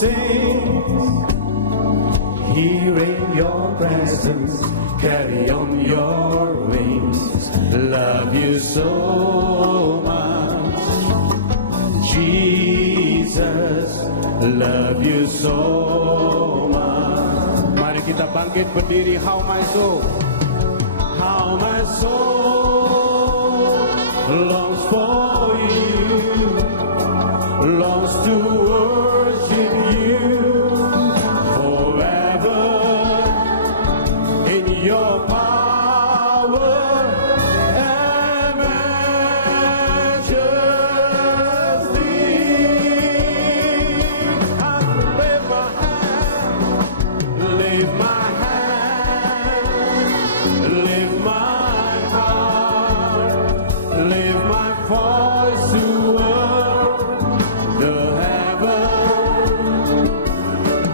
sings. Here in your presence, carry on your wings. Love you so much, Jesus. Love you so much. Mari kita bangkit berdiri. How my soul, how my soul longs for you, longs to worship you forever in your power and majesty. I lift my hand, lift my hand, lift my heart, lift my voice to the heaven,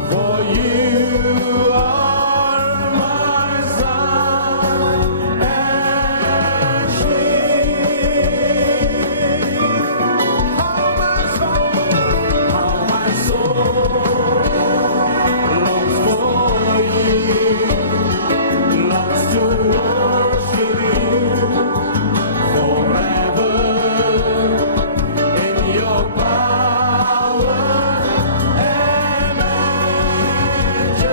for you are my sun and shield. How my soul longs for you, longs to worship you forever in your power and majesty.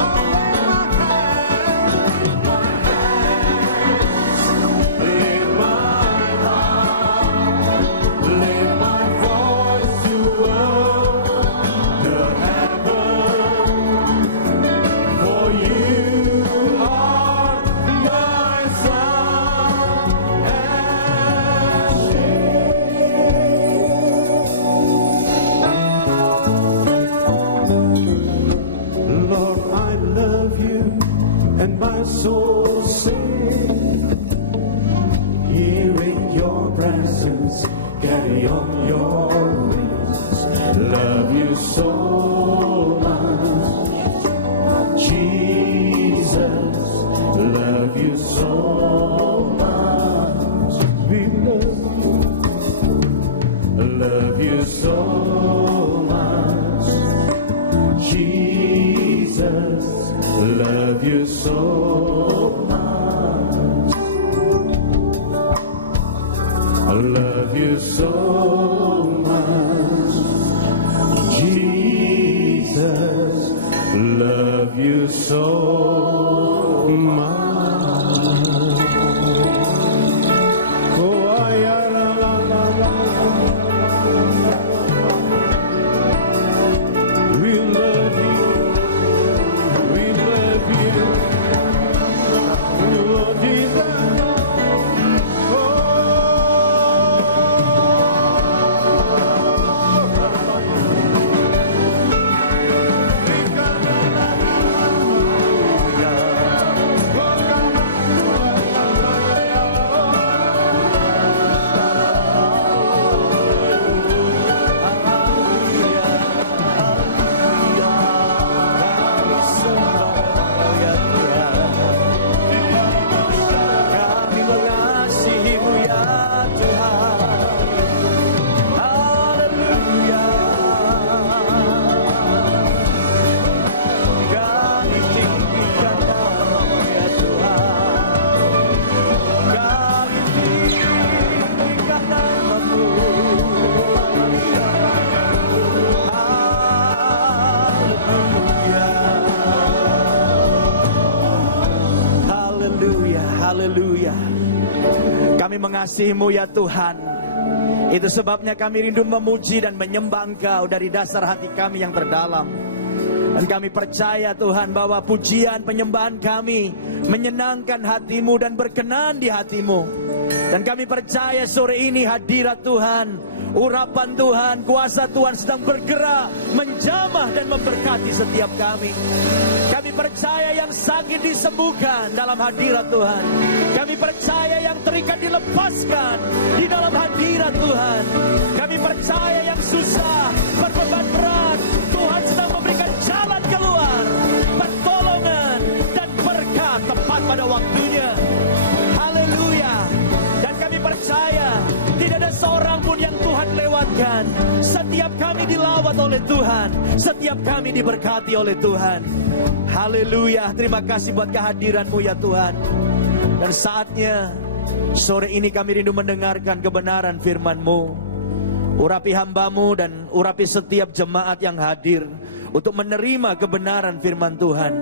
I'll lay my hands, lift my heart, lift my voice to the heaven, for you are my sun and shield. Lord, I love you, and my soul sings. Here in your presence, carry on your wings. Love you so much, Jesus. Love you so much. We love you so much, Jesus. Love you so much. I love you so much, Jesus. Love you so much. Oh, we love you. We love you. Oh, Jesus. Haleluya. Kami mengasihi-Mu ya Tuhan. Itu sebabnya kami rindu memuji dan menyembah Engkau dari dasar hati kami yang terdalam. Dan kami percaya Tuhan bahwa pujian penyembahan kami menyenangkan hati-Mu dan berkenan di hati-Mu. Dan kami percaya sore ini hadirat Tuhan, urapan Tuhan, kuasa Tuhan sedang bergerak, menjamah dan memberkati setiap kami. Kami percaya yang sakit disembuhkan dalam hadirat Tuhan. Kami percaya yang terikat dilepaskan di dalam hadirat Tuhan. Kami percaya yang susah, berbeban berat, Tuhan sedang memberikan jalan keluar, pertolongan dan berkat tepat pada waktunya. Haleluya. Dan kami percaya tidak ada seorang pun yang Tuhan. Setiap kami diberkati oleh Tuhan. Haleluya. Terima kasih buat kehadiran-Mu ya Tuhan. Dan saatnya sore ini kami rindu mendengarkan kebenaran firman-Mu. Urapi hamba-Mu dan urapi setiap jemaat yang hadir untuk menerima kebenaran firman Tuhan.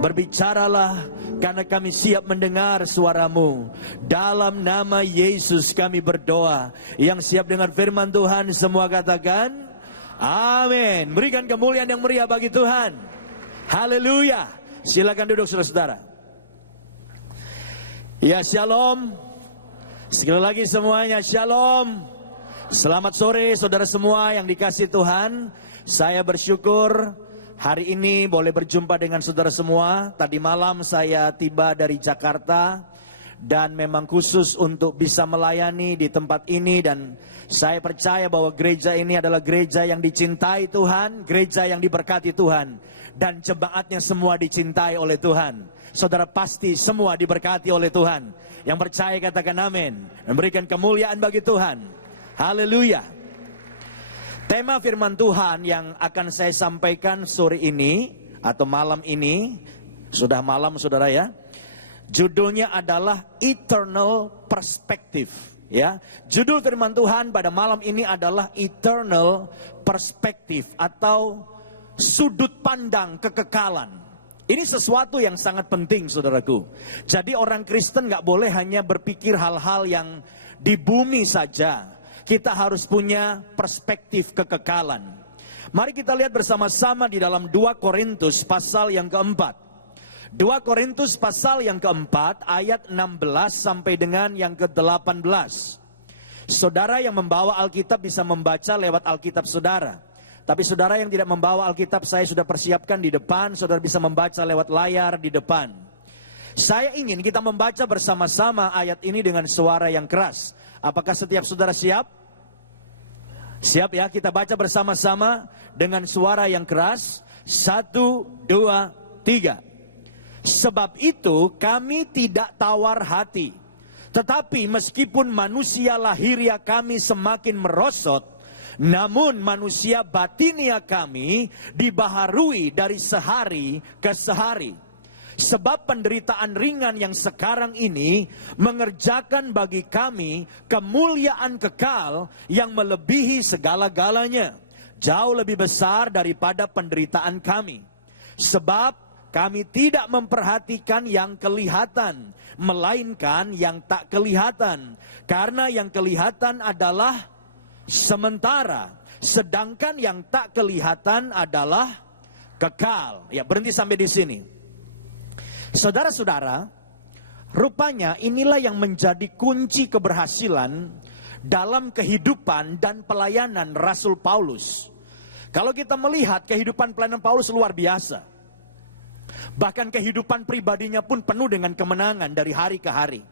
Berbicaralah karena kami siap mendengar suara-Mu. Dalam nama Yesus kami berdoa. Yang siap dengar firman Tuhan semua katakan amin. Berikan kemuliaan yang meriah bagi Tuhan. Haleluya. Silakan duduk saudara-saudara. Ya shalom. Sekali lagi semuanya shalom. Selamat sore saudara semua yang dikasihi Tuhan. Saya bersyukur hari ini boleh berjumpa dengan saudara semua. Tadi malam saya tiba dari Jakarta dan memang khusus untuk bisa melayani di tempat ini. Dan saya percaya bahwa gereja ini adalah gereja yang dicintai Tuhan, gereja yang diberkati Tuhan, dan jemaatnya semua dicintai oleh Tuhan. Saudara pasti semua diberkati oleh Tuhan. Yang percaya katakan amin. Dan berikan kemuliaan bagi Tuhan. Haleluya. Tema firman Tuhan yang akan saya sampaikan sore ini atau malam ini, sudah malam saudara ya. Judulnya adalah Eternal Perspective ya. Judul firman Tuhan pada malam ini adalah Eternal Perspective atau sudut pandang kekekalan. Ini sesuatu yang sangat penting saudaraku. Jadi orang Kristen gak boleh hanya berpikir hal-hal yang di bumi saja. Kita harus punya perspektif kekekalan. Mari kita lihat bersama-sama di dalam 2 Korintus pasal yang keempat. 2 Korintus pasal yang keempat ayat 16 sampai dengan yang ke-18. Saudara yang membawa Alkitab bisa membaca lewat Alkitab saudara. Tapi saudara yang tidak membawa Alkitab, saya sudah persiapkan di depan. Saudara bisa membaca lewat layar di depan. Saya ingin kita membaca bersama-sama ayat ini dengan suara yang keras. Apakah setiap saudara siap? Siap ya, kita baca bersama-sama dengan suara yang keras. 1, 2, 3. Sebab itu kami tidak tawar hati. Tetapi meskipun manusia lahiriah kami semakin merosot, namun manusia batinia kami dibaharui dari sehari ke sehari. Sebab penderitaan ringan yang sekarang ini mengerjakan bagi kami kemuliaan kekal yang melebihi segala-galanya. Jauh lebih besar daripada penderitaan kami. Sebab kami tidak memperhatikan yang kelihatan, melainkan yang tak kelihatan. Karena yang kelihatan adalah sementara, sedangkan yang tak kelihatan adalah kekal. Ya, berhenti sampai di sini. Saudara-saudara, rupanya inilah yang menjadi kunci keberhasilan dalam kehidupan dan pelayanan Rasul Paulus. Kalau kita melihat kehidupan pelayanan Paulus luar biasa. Bahkan kehidupan pribadinya pun penuh dengan kemenangan dari hari ke hari.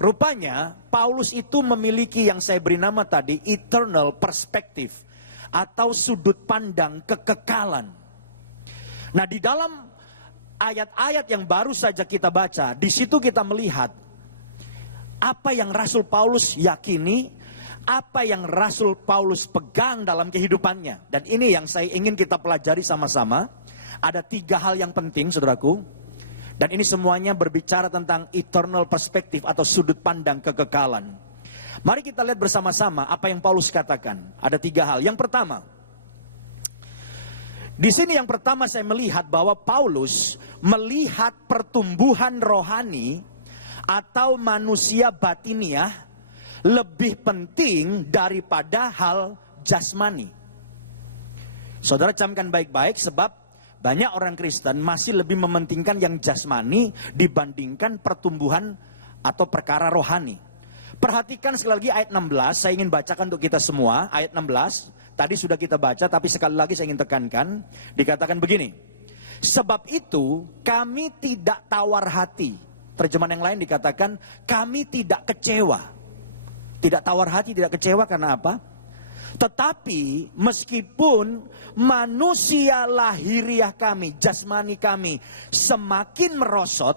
Rupanya Paulus itu memiliki yang saya beri nama tadi eternal perspective atau sudut pandang kekekalan. Nah, di dalam ayat-ayat yang baru saja kita baca, di situ kita melihat apa yang Rasul Paulus yakini, apa yang Rasul Paulus pegang dalam kehidupannya. Dan ini yang saya ingin kita pelajari sama-sama. Ada 3 hal yang penting saudaraku. Dan ini semuanya berbicara tentang eternal perspective atau sudut pandang kekekalan. Mari kita lihat bersama-sama apa yang Paulus katakan. Ada 3 hal. Yang pertama, di sini yang pertama saya melihat bahwa Paulus melihat pertumbuhan rohani atau manusia batiniah lebih penting daripada hal jasmani. Saudara camkan baik-baik sebab banyak orang Kristen masih lebih mementingkan yang jasmani dibandingkan pertumbuhan atau perkara rohani. Perhatikan sekali lagi ayat 16, saya ingin bacakan untuk kita semua. Ayat 16, tadi sudah kita baca tapi sekali lagi saya ingin tekankan. Dikatakan begini, sebab itu kami tidak tawar hati. Terjemahan yang lain dikatakan kami tidak kecewa. Tidak tawar hati, tidak kecewa karena apa? Tetapi meskipun manusia lahiriah kami, jasmani kami semakin merosot,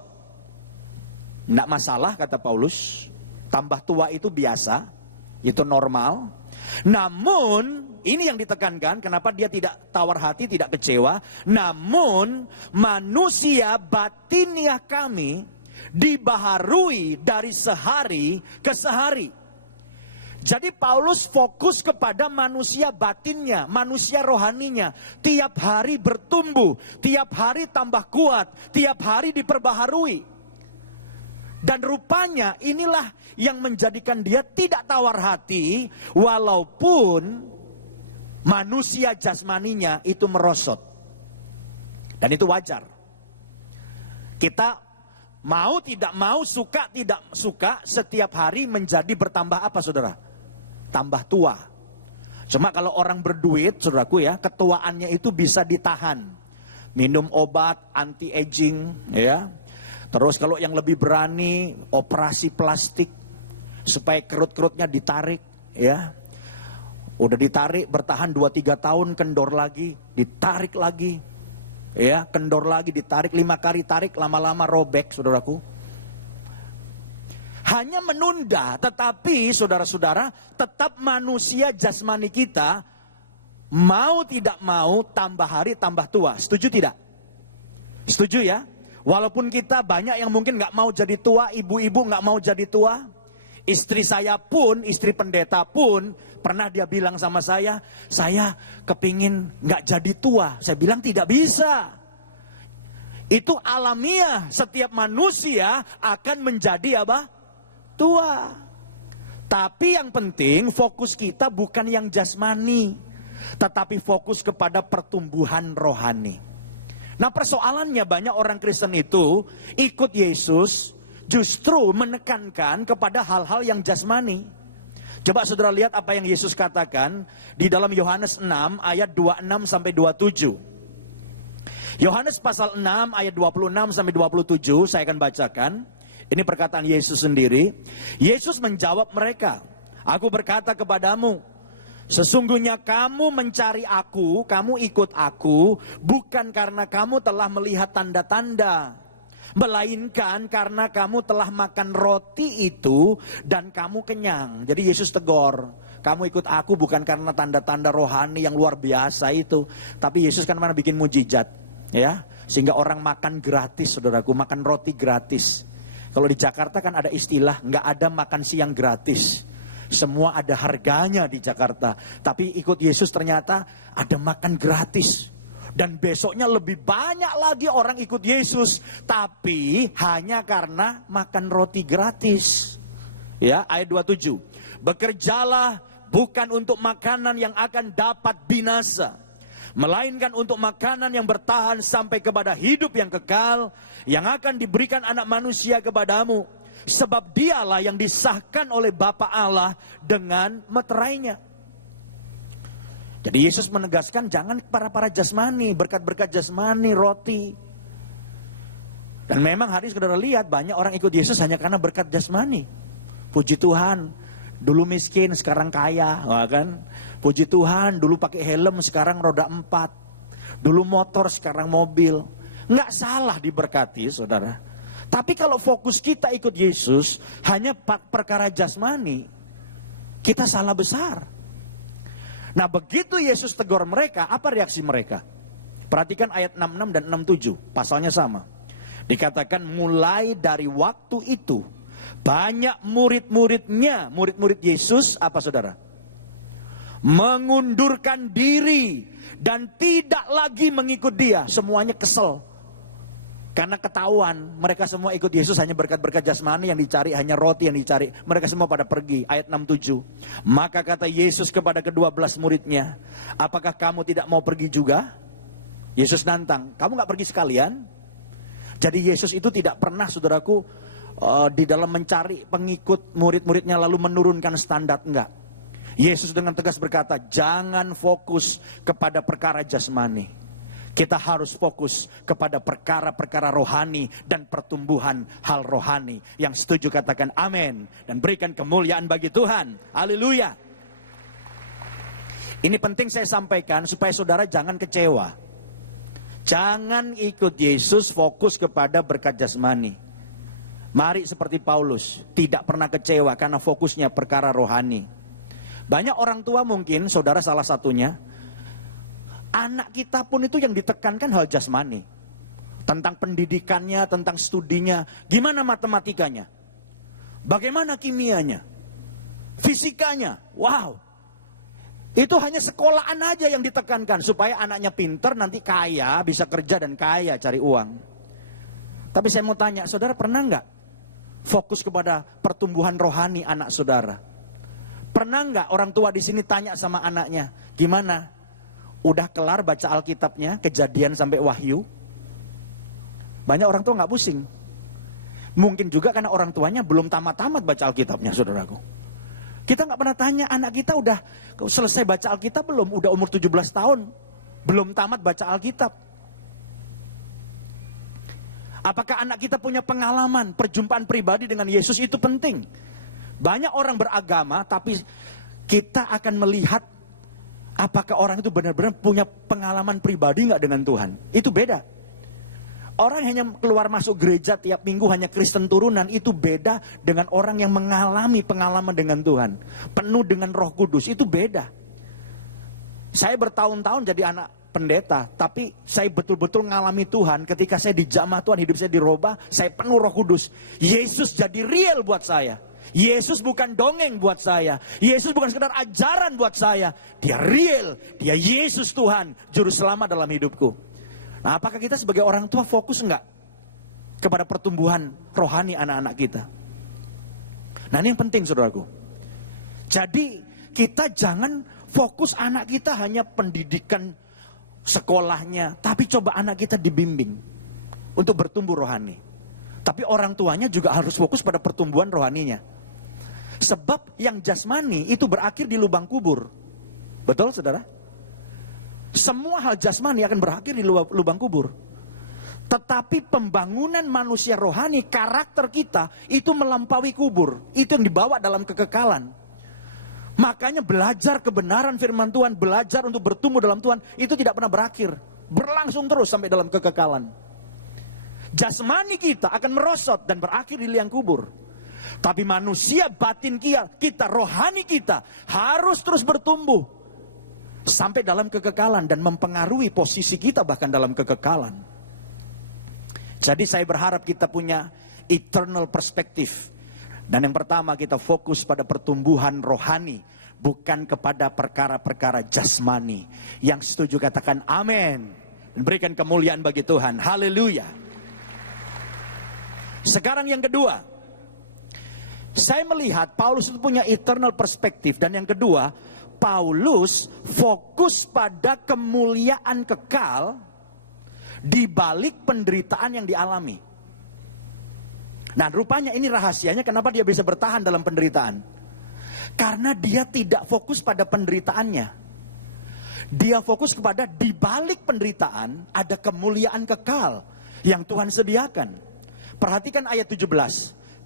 tidak masalah kata Paulus. Tambah tua itu biasa, itu normal. Namun ini yang ditekankan, kenapa dia tidak tawar hati, tidak kecewa. Namun manusia batiniah kami dibaharui dari sehari ke sehari. Jadi Paulus fokus kepada manusia batinnya, manusia rohaninya. Tiap hari bertumbuh, tiap hari tambah kuat, tiap hari diperbaharui. Dan rupanya inilah yang menjadikan dia tidak tawar hati, walaupun manusia jasmaninya itu merosot. Dan itu wajar. Kita mau tidak mau, suka tidak suka, setiap hari menjadi bertambah apa saudara? Tambah tua. Cuma kalau orang berduit, saudaraku ya, ketuaannya itu bisa ditahan. Minum obat anti-aging, ya. Terus kalau yang lebih berani, operasi plastik supaya kerut-kerutnya ditarik, ya. Udah ditarik, bertahan 2-3 tahun, kendor lagi, ditarik lagi, ya, kendor lagi, ditarik 5 kali tarik, lama-lama robek, saudaraku. Hanya menunda, tetapi saudara-saudara, tetap manusia jasmani kita mau tidak mau tambah hari tambah tua. Setuju tidak? Setuju ya? Walaupun kita banyak yang mungkin gak mau jadi tua, ibu-ibu gak mau jadi tua. Istri saya pun, istri pendeta pun, pernah dia bilang sama saya kepingin gak jadi tua. Saya bilang tidak bisa. Itu alamiah, setiap manusia akan menjadi apa? Tua. Tapi yang penting fokus kita bukan yang jasmani, tetapi fokus kepada pertumbuhan rohani. Nah persoalannya banyak orang Kristen itu ikut Yesus justru menekankan kepada hal-hal yang jasmani. Coba saudara lihat apa yang Yesus katakan di dalam Yohanes 6 ayat 26 sampai 27. Yohanes pasal 6 ayat 26 sampai 27 saya akan bacakan. Ini perkataan Yesus sendiri. Yesus menjawab mereka, "Aku berkata kepadamu, sesungguhnya kamu mencari aku, kamu ikut aku, bukan karena kamu telah melihat tanda-tanda, melainkan karena kamu telah makan roti itu dan kamu kenyang." Jadi Yesus tegur, kamu ikut aku bukan karena tanda-tanda rohani yang luar biasa itu, tapi Yesus kan mana bikin mujizat, ya, sehingga orang makan gratis, saudaraku, makan roti gratis. Kalau di Jakarta kan ada istilah, nggak ada makan siang gratis. Semua ada harganya di Jakarta. Tapi ikut Yesus ternyata ada makan gratis. Dan besoknya lebih banyak lagi orang ikut Yesus. Tapi hanya karena makan roti gratis. Ya, ayat 27. Bekerjalah bukan untuk makanan yang akan dapat binasa, melainkan untuk makanan yang bertahan sampai kepada hidup yang kekal, yang akan diberikan anak manusia kepadamu. Sebab dialah yang disahkan oleh Bapa Allah dengan meterainya. Jadi Yesus menegaskan jangan para jasmani, berkat-berkat jasmani, roti. Dan memang hari ini saudara lihat banyak orang ikut Yesus hanya karena berkat jasmani. Puji Tuhan, dulu miskin sekarang kaya, kan? Puji Tuhan, dulu pakai helm sekarang roda 4. Dulu motor sekarang mobil. Nggak salah diberkati saudara. Tapi kalau fokus kita ikut Yesus hanya perkara jasmani, kita salah besar. Nah begitu Yesus tegur mereka, apa reaksi mereka? Perhatikan ayat 66 dan 67, pasalnya sama. Dikatakan mulai dari waktu itu, banyak murid-muridnya, murid-murid Yesus, apa saudara? Mengundurkan diri dan tidak lagi mengikut dia. Semuanya kesel. Karena ketahuan mereka semua ikut Yesus hanya berkat-berkat jasmani yang dicari, hanya roti yang dicari. Mereka semua pada pergi. Ayat 67. Maka kata Yesus kepada ke-12 muridnya, apakah kamu tidak mau pergi juga? Yesus nantang, kamu gak pergi sekalian? Jadi Yesus itu tidak pernah saudaraku di dalam mencari pengikut murid-muridnya lalu menurunkan standar, enggak. Yesus dengan tegas berkata, jangan fokus kepada perkara jasmani. Kita harus fokus kepada perkara-perkara rohani dan pertumbuhan hal rohani. Yang setuju katakan amin. Dan berikan kemuliaan bagi Tuhan. Haleluya. Ini penting saya sampaikan supaya saudara jangan kecewa. Jangan ikut Yesus fokus kepada berkat jasmani. Mari seperti Paulus, tidak pernah kecewa karena fokusnya perkara rohani. Banyak orang tua mungkin, saudara salah satunya, anak kita pun itu yang ditekankan hal jasmani. Tentang pendidikannya, tentang studinya, gimana matematikanya, bagaimana kimianya, fisikanya. Wow, itu hanya sekolahan aja yang ditekankan supaya anaknya pinter, nanti kaya, bisa kerja dan kaya, cari uang. Tapi saya mau tanya, saudara pernah nggak fokus kepada pertumbuhan rohani anak saudara? Pernah nggak orang tua di sini tanya sama anaknya, gimana? Udah kelar baca Alkitabnya, Kejadian sampai Wahyu? Banyak orang tua nggak pusing. Mungkin juga karena orang tuanya belum tamat-tamat baca Alkitabnya, saudaraku. Kita nggak pernah tanya anak kita udah selesai baca Alkitab belum? Udah umur 17 tahun, belum tamat baca Alkitab. Apakah anak kita punya pengalaman, perjumpaan pribadi dengan Yesus? Itu penting. Banyak orang beragama, tapi kita akan melihat apakah orang itu benar-benar punya pengalaman pribadi nggak dengan Tuhan. Itu beda. Orang hanya keluar masuk gereja tiap minggu hanya Kristen turunan, itu beda dengan orang yang mengalami pengalaman dengan Tuhan. Penuh dengan Roh Kudus, itu beda. Saya bertahun-tahun jadi anak pendeta, tapi saya betul-betul mengalami Tuhan. Ketika saya dijamah Tuhan, hidup saya dirubah, saya penuh Roh Kudus. Yesus jadi real buat saya. Yesus bukan dongeng buat saya. Yesus bukan sekedar ajaran buat saya. Dia real, dia Yesus Tuhan, juru selamat dalam hidupku. Nah, apakah kita sebagai orang tua fokus enggak kepada pertumbuhan rohani anak-anak kita? Nah, ini yang penting, saudaraku. Jadi kita jangan fokus anak kita hanya pendidikan sekolahnya, tapi coba anak kita dibimbing untuk bertumbuh rohani. Tapi orang tuanya juga harus fokus pada pertumbuhan rohaninya. Sebab yang jasmani itu berakhir di lubang kubur. Betul, saudara? Semua hal jasmani akan berakhir di lubang kubur. Tetapi pembangunan manusia rohani, karakter kita, itu melampaui kubur. Itu yang dibawa dalam kekekalan. Makanya belajar kebenaran firman Tuhan, belajar untuk bertumbuh dalam Tuhan, itu tidak pernah berakhir. Berlangsung terus sampai dalam kekekalan. Jasmani kita akan merosot dan berakhir di liang kubur. Tapi manusia batin kita, rohani kita, harus terus bertumbuh sampai dalam kekekalan dan mempengaruhi posisi kita bahkan dalam kekekalan. Jadi saya berharap kita punya eternal perspective. Dan yang pertama, kita fokus pada pertumbuhan rohani, bukan kepada perkara-perkara jasmani. Yang setuju katakan amin. Dan berikan kemuliaan bagi Tuhan. Haleluya. Sekarang yang kedua, saya melihat Paulus itu punya eternal perspective. Dan yang kedua, Paulus fokus pada kemuliaan kekal di balik penderitaan yang dialami. Nah, rupanya ini rahasianya kenapa dia bisa bertahan dalam penderitaan. Karena dia tidak fokus pada penderitaannya. Dia fokus kepada di balik penderitaan ada kemuliaan kekal yang Tuhan sediakan. Perhatikan ayat 17.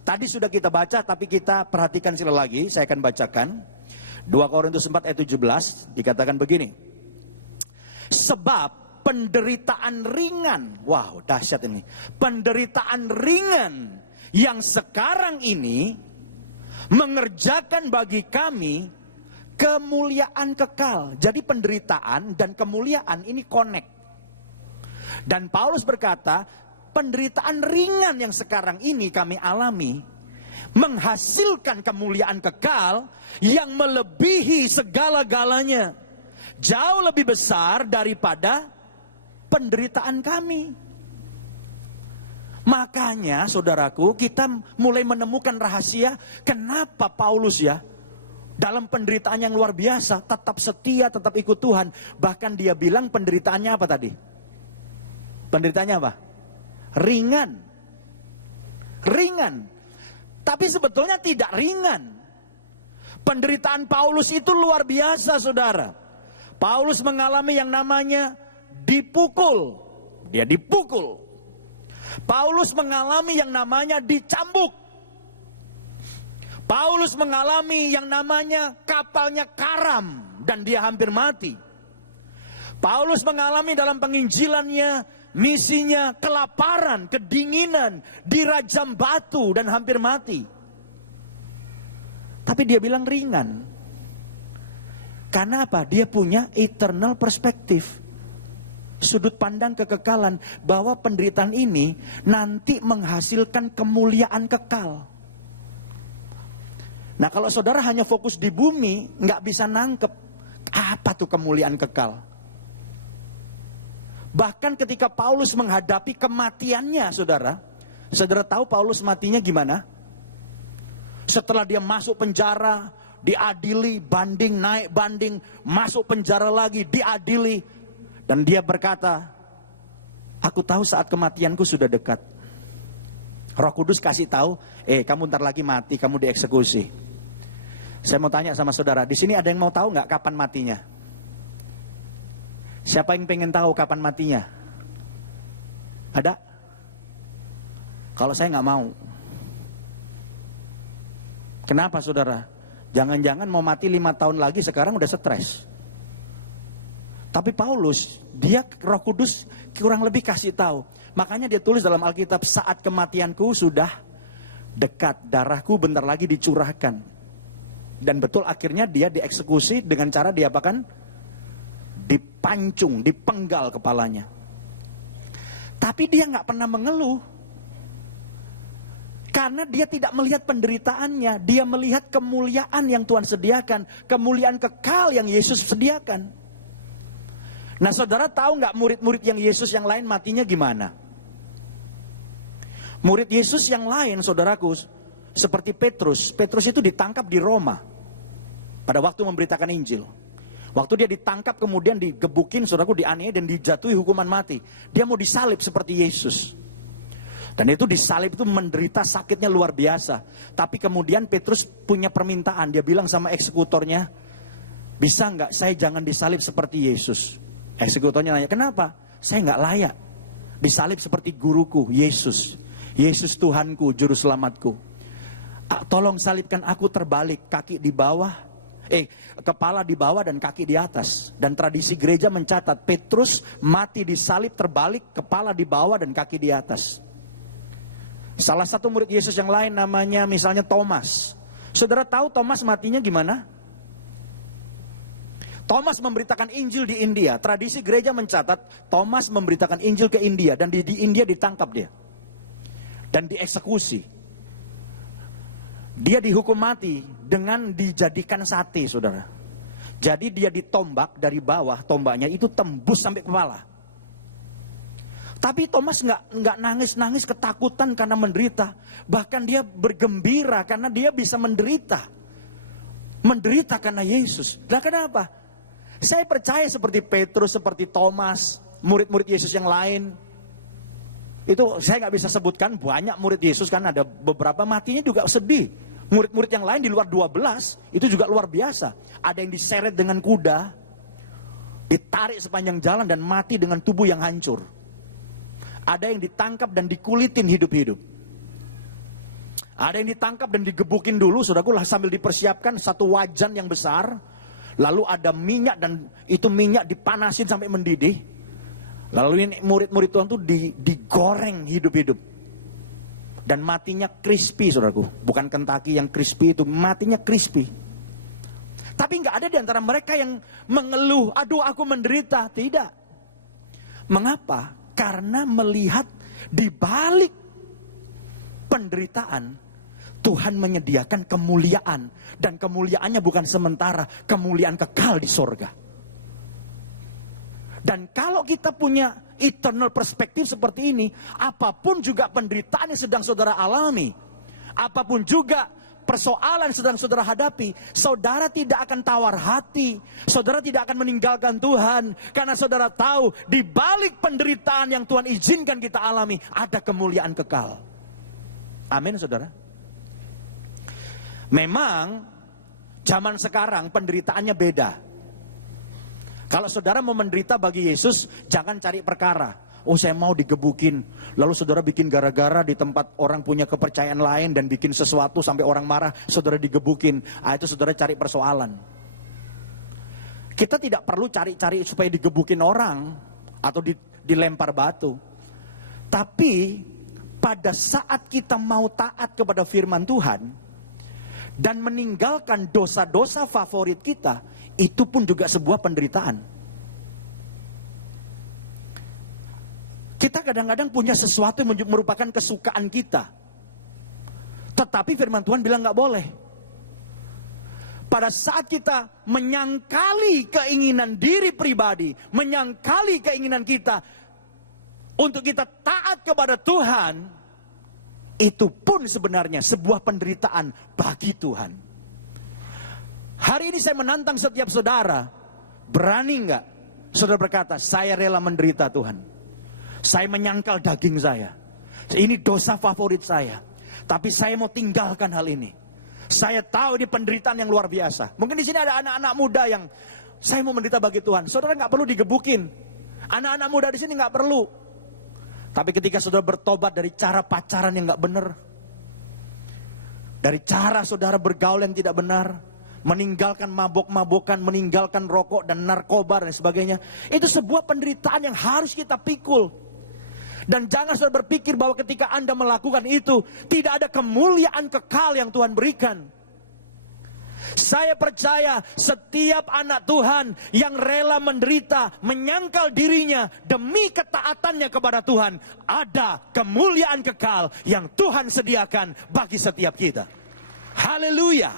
Tadi sudah kita baca, tapi kita perhatikan sekali lagi, saya akan bacakan. 2 Korintus 4 ayat 17 dikatakan begini. Sebab penderitaan ringan, wow dahsyat ini. Penderitaan ringan yang sekarang ini mengerjakan bagi kami kemuliaan kekal. Jadi penderitaan dan kemuliaan ini connect. Dan Paulus berkata, penderitaan ringan yang sekarang ini kami alami menghasilkan kemuliaan kekal yang melebihi segala-galanya, jauh lebih besar daripada penderitaan kami. Makanya saudaraku, kita mulai menemukan rahasia kenapa Paulus ya dalam penderitaan yang luar biasa tetap setia, tetap ikut Tuhan. Bahkan dia bilang penderitaannya apa tadi? Penderitaannya apa? Ringan. Ringan. Tapi sebetulnya tidak ringan. Penderitaan Paulus itu luar biasa, saudara. Paulus mengalami yang namanya dipukul. Dia dipukul. Paulus mengalami yang namanya dicambuk. Paulus mengalami yang namanya kapalnya karam dan dia hampir mati. Paulus mengalami dalam penginjilannya, misinya, kelaparan, kedinginan, dirajam batu dan hampir mati. Tapi dia bilang ringan. Karena apa? Dia punya eternal perspektif. Sudut pandang kekekalan, bahwa penderitaan ini nanti menghasilkan kemuliaan kekal. Nah, kalau saudara hanya fokus di bumi, nggak bisa nangkep apa tuh kemuliaan kekal. Bahkan ketika Paulus menghadapi kematiannya, saudara tahu Paulus matinya gimana? Setelah dia masuk penjara, diadili, banding, naik banding, masuk penjara lagi, diadili. Dan dia berkata, aku tahu saat kematianku sudah dekat. Roh Kudus kasih tahu, kamu ntar lagi mati, kamu dieksekusi. Saya mau tanya sama saudara, di sini ada yang mau tahu nggak kapan matinya? Siapa yang pengen tahu kapan matinya? Ada? Kalau saya nggak mau. Kenapa saudara? Jangan-jangan mau mati 5 tahun lagi, sekarang udah stres. Tapi Paulus, dia Roh Kudus kurang lebih kasih tahu. Makanya dia tulis dalam Alkitab, saat kematianku sudah dekat, darahku bentar lagi dicurahkan. Dan betul akhirnya dia dieksekusi dengan cara diapakan? Dipancung, dipenggal kepalanya. Tapi dia nggak pernah mengeluh. Karena dia tidak melihat penderitaannya, dia melihat kemuliaan yang Tuhan sediakan, kemuliaan kekal yang Yesus sediakan. Nah, saudara tahu nggak murid-murid yang Yesus yang lain matinya gimana? Murid Yesus yang lain, saudaraku, seperti Petrus. Petrus itu ditangkap di Roma pada waktu memberitakan Injil. Waktu dia ditangkap kemudian digebukin, saudaraku, dianiaya dan dijatuhi hukuman mati. Dia mau disalib seperti Yesus. Dan itu disalib itu menderita sakitnya luar biasa. Tapi kemudian Petrus punya permintaan. Dia bilang sama eksekutornya, bisa nggak saya jangan disalib seperti Yesus? Eksekutornya nanya, kenapa? Saya nggak layak disalib seperti guruku, Yesus. Yesus Tuhanku, Juru Selamatku. Tolong salibkan aku terbalik, kaki di bawah, kepala di bawah dan kaki di atas. Dan tradisi gereja mencatat Petrus mati disalib terbalik, kepala di bawah dan kaki di atas. Salah satu murid Yesus yang lain namanya misalnya Thomas. Saudara tahu Thomas matinya gimana? Thomas memberitakan Injil di India. Tradisi gereja mencatat Thomas memberitakan Injil ke India. Dan di India ditangkap dia. Dan dieksekusi. Dia dihukum mati dengan dijadikan sate, saudara. Jadi dia ditombak dari bawah, tombaknya itu tembus sampai kepala. Tapi Thomas nggak nangis-nangis ketakutan karena menderita. Bahkan dia bergembira karena dia bisa menderita. Menderita karena Yesus. Nah, kenapa? Saya percaya seperti Petrus, seperti Thomas, murid-murid Yesus yang lain. Itu saya nggak bisa sebutkan, banyak murid Yesus kan ada beberapa matinya juga sedih. Murid-murid yang lain di luar 12 itu juga luar biasa. Ada yang diseret dengan kuda, ditarik sepanjang jalan dan mati dengan tubuh yang hancur. Ada yang ditangkap dan dikulitin hidup-hidup. Ada yang ditangkap dan digebukin dulu, saudaraku, sambil dipersiapkan satu wajan yang besar. Lalu ada minyak dan itu minyak dipanasin sampai mendidih. Lalu ini murid-murid Tuhan itu digoreng hidup-hidup. Dan matinya crispy, saudaraku. Bukan Kentucky yang crispy itu, matinya crispy. Tapi nggak ada di antara mereka yang mengeluh, aduh aku menderita. Tidak. Mengapa? Karena melihat di balik penderitaan, Tuhan menyediakan kemuliaan. Dan kemuliaannya bukan sementara, kemuliaan kekal di sorga. Dan kalau kita punya eternal perspektif seperti ini, apapun juga penderitaan yang sedang saudara alami, apapun juga persoalan yang sedang saudara hadapi, saudara tidak akan tawar hati, saudara tidak akan meninggalkan Tuhan, karena saudara tahu di balik penderitaan yang Tuhan izinkan kita alami, ada kemuliaan kekal. Amin, saudara. Memang zaman sekarang penderitaannya beda. Kalau saudara mau menderita bagi Yesus, jangan cari perkara. Oh, saya mau digebukin. Lalu saudara bikin gara-gara di tempat orang punya kepercayaan lain dan bikin sesuatu sampai orang marah, saudara digebukin. Itu saudara cari persoalan. Kita tidak perlu cari-cari supaya digebukin orang atau dilempar batu. Tapi pada saat kita mau taat kepada firman Tuhan dan meninggalkan dosa-dosa favorit kita, itu pun juga sebuah penderitaan. Kita kadang-kadang punya sesuatu yang merupakan kesukaan kita, tetapi firman Tuhan bilang nggak boleh. Pada saat kita menyangkali keinginan diri pribadi, menyangkali keinginan kita untuk kita taat kepada Tuhan, itu pun sebenarnya sebuah penderitaan bagi Tuhan. Hari ini saya menantang setiap saudara, berani nggak saudara berkata, saya rela menderita Tuhan. Saya menyangkal daging saya. Ini dosa favorit saya. Tapi saya mau tinggalkan hal ini. Saya tahu ini penderitaan yang luar biasa. Mungkin di sini ada anak-anak muda yang saya mau menderita bagi Tuhan. Saudara nggak perlu digebukin. Anak-anak muda di sini nggak perlu. Tapi ketika saudara bertobat dari cara pacaran yang nggak benar, dari cara saudara bergaul yang tidak benar, meninggalkan mabok-mabokan, meninggalkan rokok dan narkoba dan sebagainya, itu sebuah penderitaan yang harus kita pikul. Dan jangan saudara berpikir bahwa ketika Anda melakukan itu, tidak ada kemuliaan kekal yang Tuhan berikan. Saya percaya setiap anak Tuhan yang rela menderita, menyangkal dirinya demi ketaatannya kepada Tuhan, ada kemuliaan kekal yang Tuhan sediakan bagi setiap kita. Haleluya.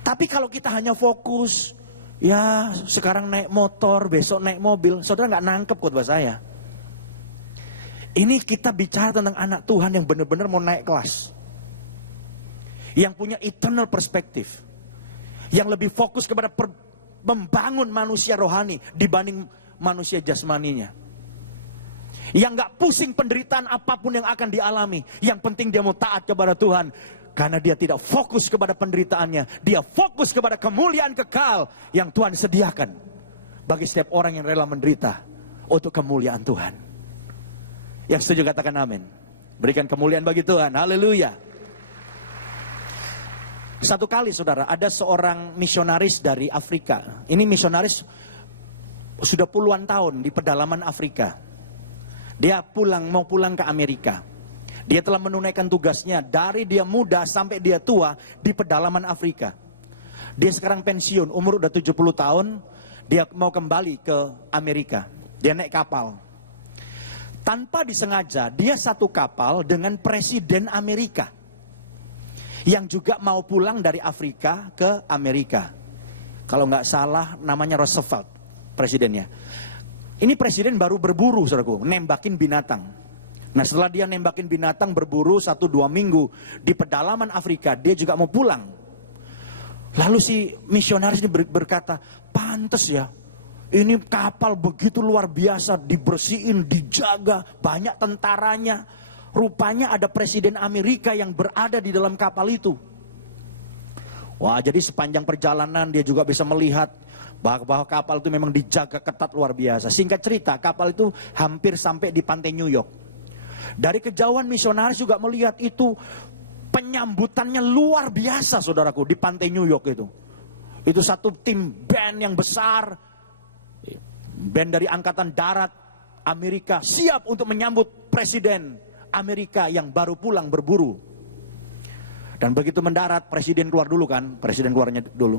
Tapi kalau kita hanya fokus, ya sekarang naik motor, besok naik mobil, saudara nggak nangkep khotbah saya. Ini kita bicara tentang anak Tuhan yang benar-benar mau naik kelas, yang punya eternal perspektif, yang lebih fokus kepada membangun manusia rohani dibanding manusia jasmaninya, yang nggak pusing penderitaan apapun yang akan dialami. Yang penting dia mau taat kepada Tuhan. Karena dia tidak fokus kepada penderitaannya, dia fokus kepada kemuliaan kekal yang Tuhan sediakan bagi setiap orang yang rela menderita untuk kemuliaan Tuhan. Yang setuju katakan amin. Berikan kemuliaan bagi Tuhan. Haleluya. Satu kali saudara, ada seorang misionaris dari Afrika. Ini misionaris sudah puluhan tahun di pedalaman Afrika. Dia mau pulang ke Amerika. Dia telah menunaikan tugasnya dari dia muda sampai dia tua di pedalaman Afrika. Dia sekarang pensiun, umur udah 70 tahun. Dia mau kembali ke Amerika. Dia naik kapal. Tanpa disengaja, dia satu kapal dengan Presiden Amerika, yang juga mau pulang dari Afrika ke Amerika. Kalau nggak salah namanya Roosevelt, presidennya. Ini presiden baru berburu, saudaraku, nembakin binatang. Nah setelah dia nembakin binatang, berburu 1-2 minggu di pedalaman Afrika, dia juga mau pulang. Lalu si misionaris ini berkata, pantes ya, ini kapal begitu luar biasa, dibersihin, dijaga, banyak tentaranya. Rupanya ada presiden Amerika yang berada di dalam kapal itu. Wah, jadi sepanjang perjalanan dia juga bisa melihat bahwa kapal itu memang dijaga ketat luar biasa. Singkat cerita, kapal itu hampir sampai di pantai New York. Dari kejauhan misionaris juga melihat itu, penyambutannya luar biasa saudaraku di pantai New York itu. Itu satu tim band yang besar, band dari angkatan darat Amerika, siap untuk menyambut presiden Amerika yang baru pulang berburu. Dan begitu mendarat, presiden keluar dulu kan, presiden keluarnya dulu.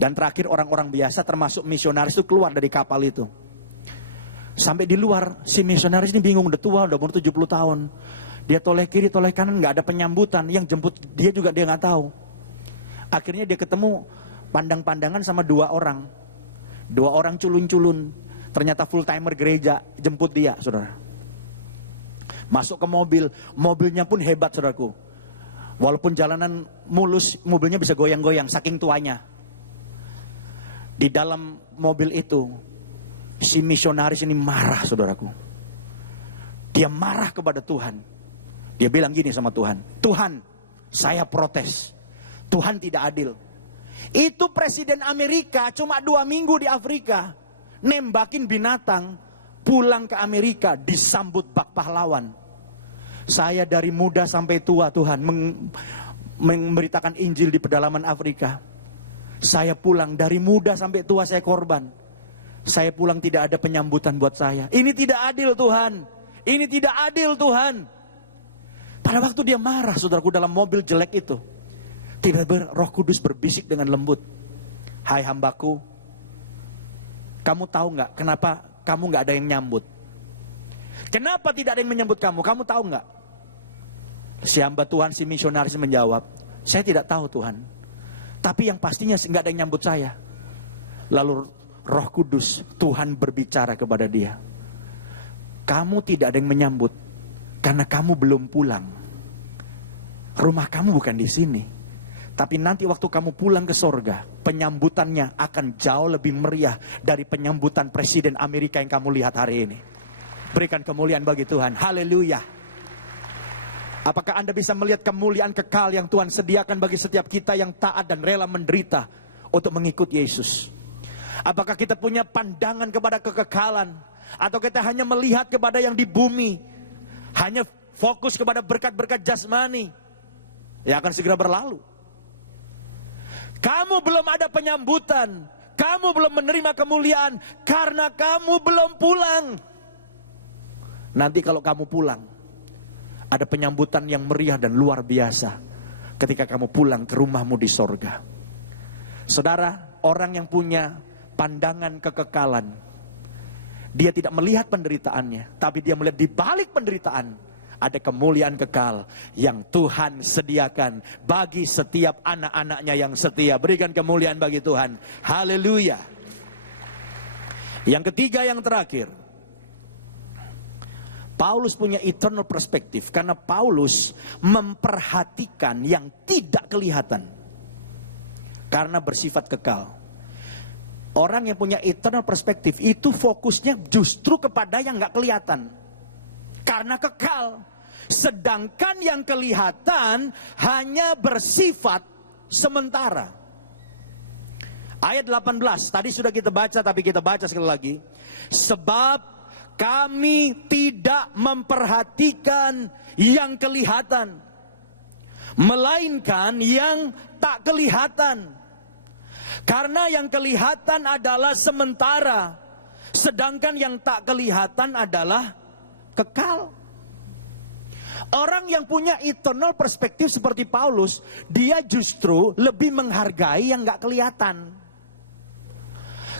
Dan terakhir orang-orang biasa termasuk misionaris itu keluar dari kapal itu. Sampai di luar, si misionaris ini bingung, udah tua, udah umur 70 tahun. Dia toleh kiri, toleh kanan, nggak ada penyambutan. Yang jemput dia juga dia nggak tahu. Akhirnya dia ketemu pandang-pandangan sama 2 orang. 2 orang culun-culun. Ternyata full timer gereja jemput dia, saudara. Masuk ke mobil, mobilnya pun hebat, saudaraku. Walaupun jalanan mulus, mobilnya bisa goyang-goyang, saking tuanya. Di dalam mobil itu, si misionaris ini marah, saudaraku. Dia marah kepada Tuhan. Dia bilang gini sama Tuhan, Tuhan, saya protes. Tuhan tidak adil. Itu presiden Amerika cuma 2 minggu di Afrika, nembakin binatang, pulang ke Amerika disambut bak pahlawan. Saya dari muda sampai tua Tuhan memberitakan Injil di pedalaman Afrika. Saya pulang dari muda sampai tua saya korban. Saya pulang tidak ada penyambutan buat saya. Ini tidak adil Tuhan. Ini tidak adil Tuhan. Pada waktu dia marah saudaraku dalam mobil jelek itu, Tiba-tiba Roh Kudus berbisik dengan lembut. Hai hambaku, kamu tahu nggak kenapa kamu nggak ada yang nyambut? Kenapa tidak ada yang menyambut kamu? Kamu tahu nggak? Si hamba Tuhan, si misionaris menjawab, saya tidak tahu Tuhan. Tapi yang pastinya nggak ada yang nyambut saya. Lalu Roh Kudus, Tuhan berbicara kepada dia. Kamu tidak ada yang menyambut karena kamu belum pulang. Rumah kamu bukan di sini. Tapi nanti waktu kamu pulang ke sorga, penyambutannya akan jauh lebih meriah dari penyambutan Presiden Amerika yang kamu lihat hari ini. Berikan kemuliaan bagi Tuhan. Haleluya. Apakah Anda bisa melihat kemuliaan kekal yang Tuhan sediakan bagi setiap kita yang taat dan rela menderita untuk mengikut Yesus? Apakah kita punya pandangan kepada kekekalan? Atau kita hanya melihat kepada yang di bumi? Hanya fokus kepada berkat-berkat jasmani yang akan segera berlalu. Kamu belum ada penyambutan, kamu belum menerima kemuliaan karena kamu belum pulang. Nanti kalau kamu pulang, ada penyambutan yang meriah dan luar biasa ketika kamu pulang ke rumahmu di sorga. Saudara, orang yang punya pandangan kekekalan, dia tidak melihat penderitaannya, tapi dia melihat di balik penderitaan ada kemuliaan kekal yang Tuhan sediakan bagi setiap anak-anaknya yang setia. Berikan kemuliaan bagi Tuhan. Haleluya. Yang ketiga, yang terakhir, Paulus punya eternal perspective karena Paulus memperhatikan yang tidak kelihatan karena bersifat kekal. Orang yang punya eternal perspective itu fokusnya justru kepada yang nggak kelihatan karena kekal. Sedangkan yang kelihatan hanya bersifat sementara. Ayat 18 tadi sudah kita baca, tapi kita baca sekali lagi. Sebab kami tidak memperhatikan yang kelihatan, melainkan yang tak kelihatan. Karena yang kelihatan adalah sementara, sedangkan yang tak kelihatan adalah kekal. Orang yang punya eternal perspektif seperti Paulus, dia justru lebih menghargai yang gak kelihatan.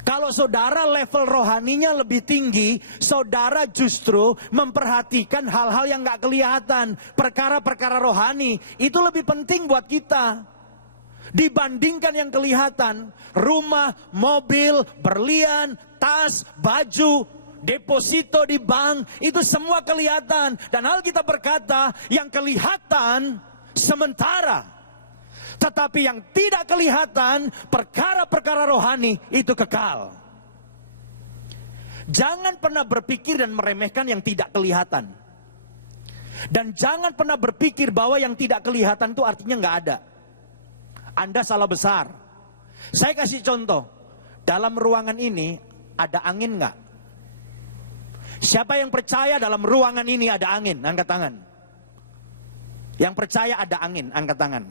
Kalau saudara level rohaninya lebih tinggi, saudara justru memperhatikan hal-hal yang gak kelihatan. Perkara-perkara rohani, itu lebih penting buat kita dibandingkan yang kelihatan. Rumah, mobil, berlian, tas, baju, deposito di bank, itu semua kelihatan. Dan Alkitab berkata, yang kelihatan sementara, tetapi yang tidak kelihatan, perkara-perkara rohani, itu kekal. Jangan pernah berpikir dan meremehkan yang tidak kelihatan. Dan jangan pernah berpikir bahwa yang tidak kelihatan itu artinya nggak ada. Anda salah besar. Saya kasih contoh. Dalam ruangan ini ada angin nggak? Siapa yang percaya dalam ruangan ini ada angin? Angkat tangan. Yang percaya ada angin, angkat tangan.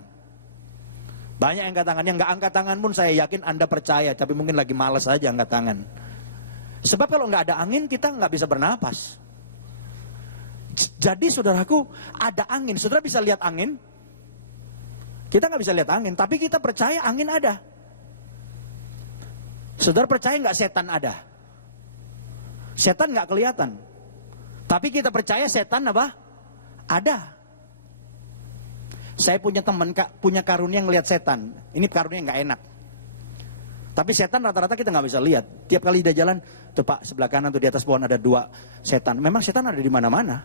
Banyak yang angkat tangan. Yang nggak angkat tangan pun saya yakin Anda percaya, tapi mungkin lagi malas aja angkat tangan. Sebab kalau nggak ada angin, kita nggak bisa bernapas. Jadi saudaraku, ada angin. Saudara bisa lihat angin? Kita nggak bisa lihat angin, tapi kita percaya angin ada. Saudara percaya nggak setan ada? Setan nggak kelihatan, tapi kita percaya setan apa? Ada. Saya punya teman punya karunia ngelihat setan. Ini karunia nggak enak. Tapi setan rata-rata kita nggak bisa lihat. Tiap kali dia jalan, tuh Pak sebelah kanan tuh di atas pohon ada 2 setan. Memang setan ada di mana-mana.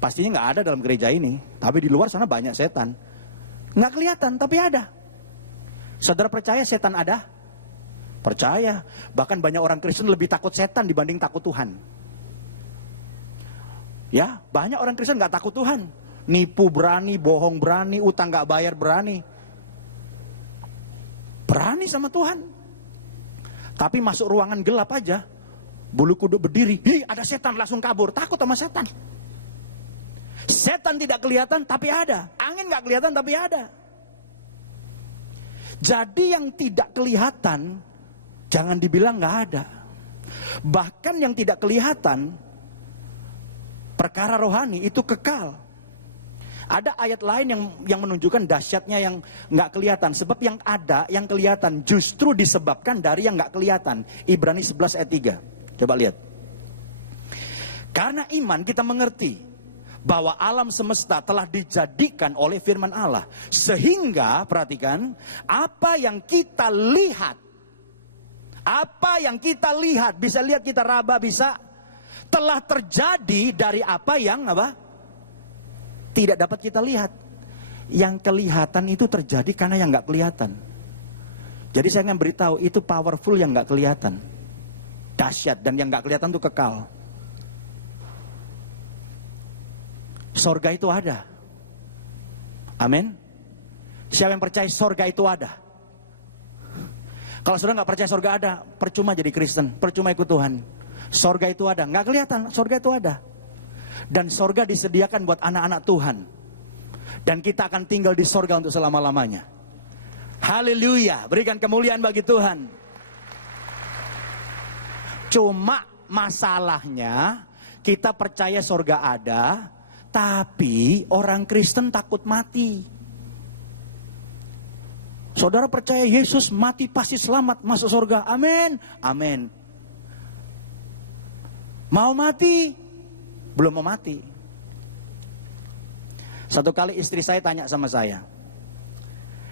Pastinya nggak ada dalam gereja ini, tapi di luar sana banyak setan. Nggak kelihatan, tapi ada. Saudara percaya setan ada? Percaya. Bahkan banyak orang Kristen lebih takut setan dibanding takut Tuhan. Ya, banyak orang Kristen gak takut Tuhan. Nipu berani, bohong berani, utang gak bayar berani. Berani sama Tuhan. Tapi masuk ruangan gelap aja, bulu kuduk berdiri, "Hi, ada setan," langsung kabur. Takut sama setan. Setan tidak kelihatan tapi ada. Angin gak kelihatan tapi ada. Jadi yang tidak kelihatan jangan dibilang nggak ada. Bahkan yang tidak kelihatan, perkara rohani itu kekal. Ada ayat lain yang menunjukkan dahsyatnya yang nggak kelihatan. Sebab yang ada, yang kelihatan justru disebabkan dari yang nggak kelihatan. Ibrani 11 ayat 3. Coba lihat. Karena iman kita mengerti bahwa alam semesta telah dijadikan oleh firman Allah. Sehingga, perhatikan, apa yang kita lihat, bisa lihat, kita raba, bisa, telah terjadi dari apa yang tidak dapat kita lihat. Yang kelihatan itu terjadi karena yang nggak kelihatan. Jadi saya ingin beritahu, itu powerful yang nggak kelihatan, dahsyat, dan yang nggak kelihatan itu kekal. Sorga itu ada. Amin. Siapa yang percaya sorga itu ada? Kalau saudara nggak percaya sorga ada, percuma jadi Kristen, percuma ikut Tuhan. Sorga itu ada, nggak kelihatan, sorga itu ada. Dan sorga disediakan buat anak-anak Tuhan. Dan kita akan tinggal di sorga untuk selama-lamanya. Haleluya, berikan kemuliaan bagi Tuhan. Cuma masalahnya, kita percaya sorga ada, tapi orang Kristen takut mati. Saudara percaya Yesus mati pasti selamat masuk surga. Amin. Amin. Mau mati? Belum mau mati. Satu kali istri saya tanya sama saya.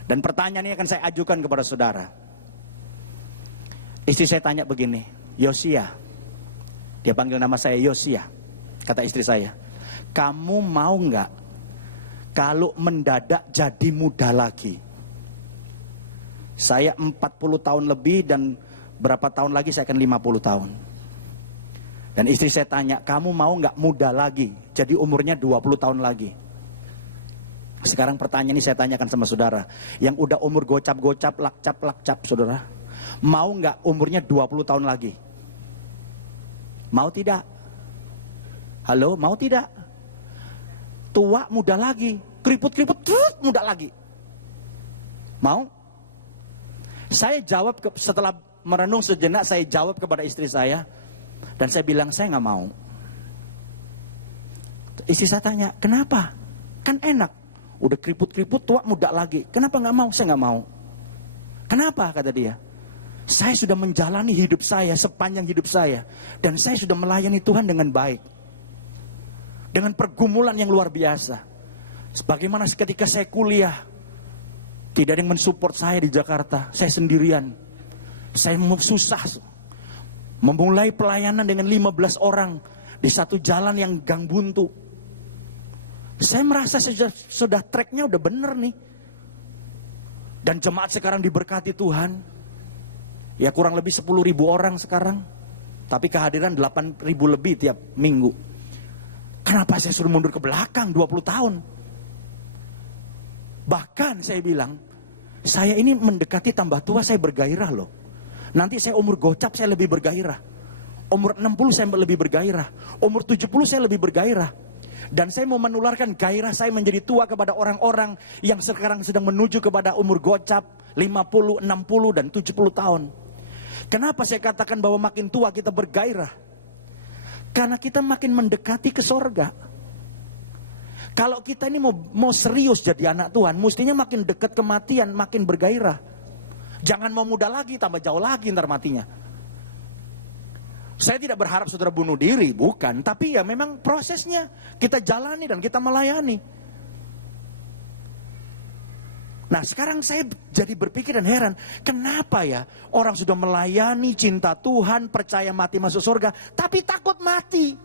Dan pertanyaan ini akan saya ajukan kepada saudara. Istri saya tanya begini, Yosia. Dia panggil nama saya Yosia. Kata istri saya, kamu mau nggak kalau mendadak jadi muda lagi? Saya 40 tahun lebih dan berapa tahun lagi saya akan 50 tahun. Dan istri saya tanya, kamu mau nggak muda lagi? Jadi umurnya 20 tahun lagi. Sekarang pertanyaan ini saya tanyakan sama saudara. Yang udah umur gocap-gocap, lakcap-lakcap, saudara. Mau nggak umurnya 20 tahun lagi? Mau tidak? Halo, mau tidak? Tua muda lagi, keriput-keriput muda lagi. Mau? Saya jawab setelah merenung sejenak, saya jawab kepada istri saya. Dan saya bilang, saya nggak mau. Istri saya tanya, kenapa? Kan enak. Udah keriput-keriput, tua muda lagi. Kenapa nggak mau? Saya nggak mau. Kenapa? Kata dia. Saya sudah menjalani hidup saya sepanjang hidup saya. Dan saya sudah melayani Tuhan dengan baik. Dengan pergumulan yang luar biasa. Sebagaimana ketika saya kuliah, tidak ada yang mensupport saya di Jakarta. Saya sendirian. Saya susah. Memulai pelayanan dengan 15 orang di satu jalan yang gang buntu. Saya merasa sudah tracknya udah bener nih. Dan jemaat sekarang diberkati Tuhan. Ya kurang lebih 10.000 orang sekarang. Tapi kehadiran 8.000 lebih tiap minggu. Kenapa saya suruh mundur ke belakang 20 tahun? Bahkan saya bilang, saya ini mendekati tambah tua, saya bergairah loh. Nanti saya umur gocap saya lebih bergairah. Umur 60 saya lebih bergairah. Umur 70 saya lebih bergairah. Dan saya mau menularkan gairah saya menjadi tua kepada orang-orang yang sekarang sedang menuju kepada umur gocap 50, 60 dan 70 tahun. Kenapa saya katakan bahwa makin tua kita bergairah? Karena kita makin mendekati ke sorga. Kalau kita ini mau serius jadi anak Tuhan, mestinya makin dekat kematian, makin bergairah. Jangan mau muda lagi, tambah jauh lagi ntar matinya. Saya tidak berharap saudara bunuh diri, bukan. Tapi ya memang prosesnya kita jalani dan kita melayani. Nah sekarang saya jadi berpikir dan heran, kenapa ya orang sudah melayani, cinta Tuhan, percaya mati masuk surga, tapi takut mati.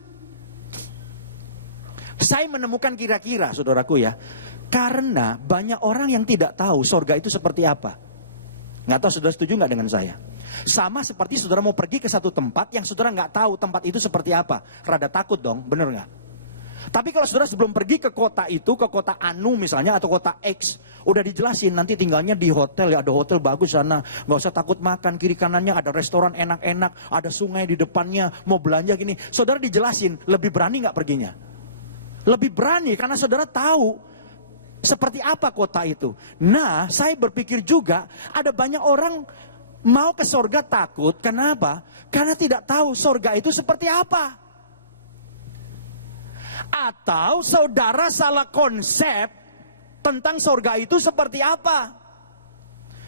Saya menemukan kira-kira saudaraku ya, karena banyak orang yang tidak tahu surga itu seperti apa. Nggak tahu saudara setuju nggak dengan saya? Sama seperti saudara mau pergi ke satu tempat yang saudara nggak tahu tempat itu seperti apa. Rada takut dong, bener nggak? Tapi kalau saudara sebelum pergi ke kota itu, ke kota Anu misalnya atau kota X, udah dijelasin nanti tinggalnya di hotel ya, ada hotel bagus sana, nggak usah takut makan, kiri kanannya ada restoran enak-enak, ada sungai di depannya, mau belanja gini. Saudara dijelasin, lebih berani nggak perginya? Lebih berani karena saudara tahu seperti apa kota itu. Nah, saya berpikir juga ada banyak orang mau ke sorga takut. Kenapa? Karena tidak tahu sorga itu seperti apa. Atau saudara salah konsep tentang surga itu seperti apa?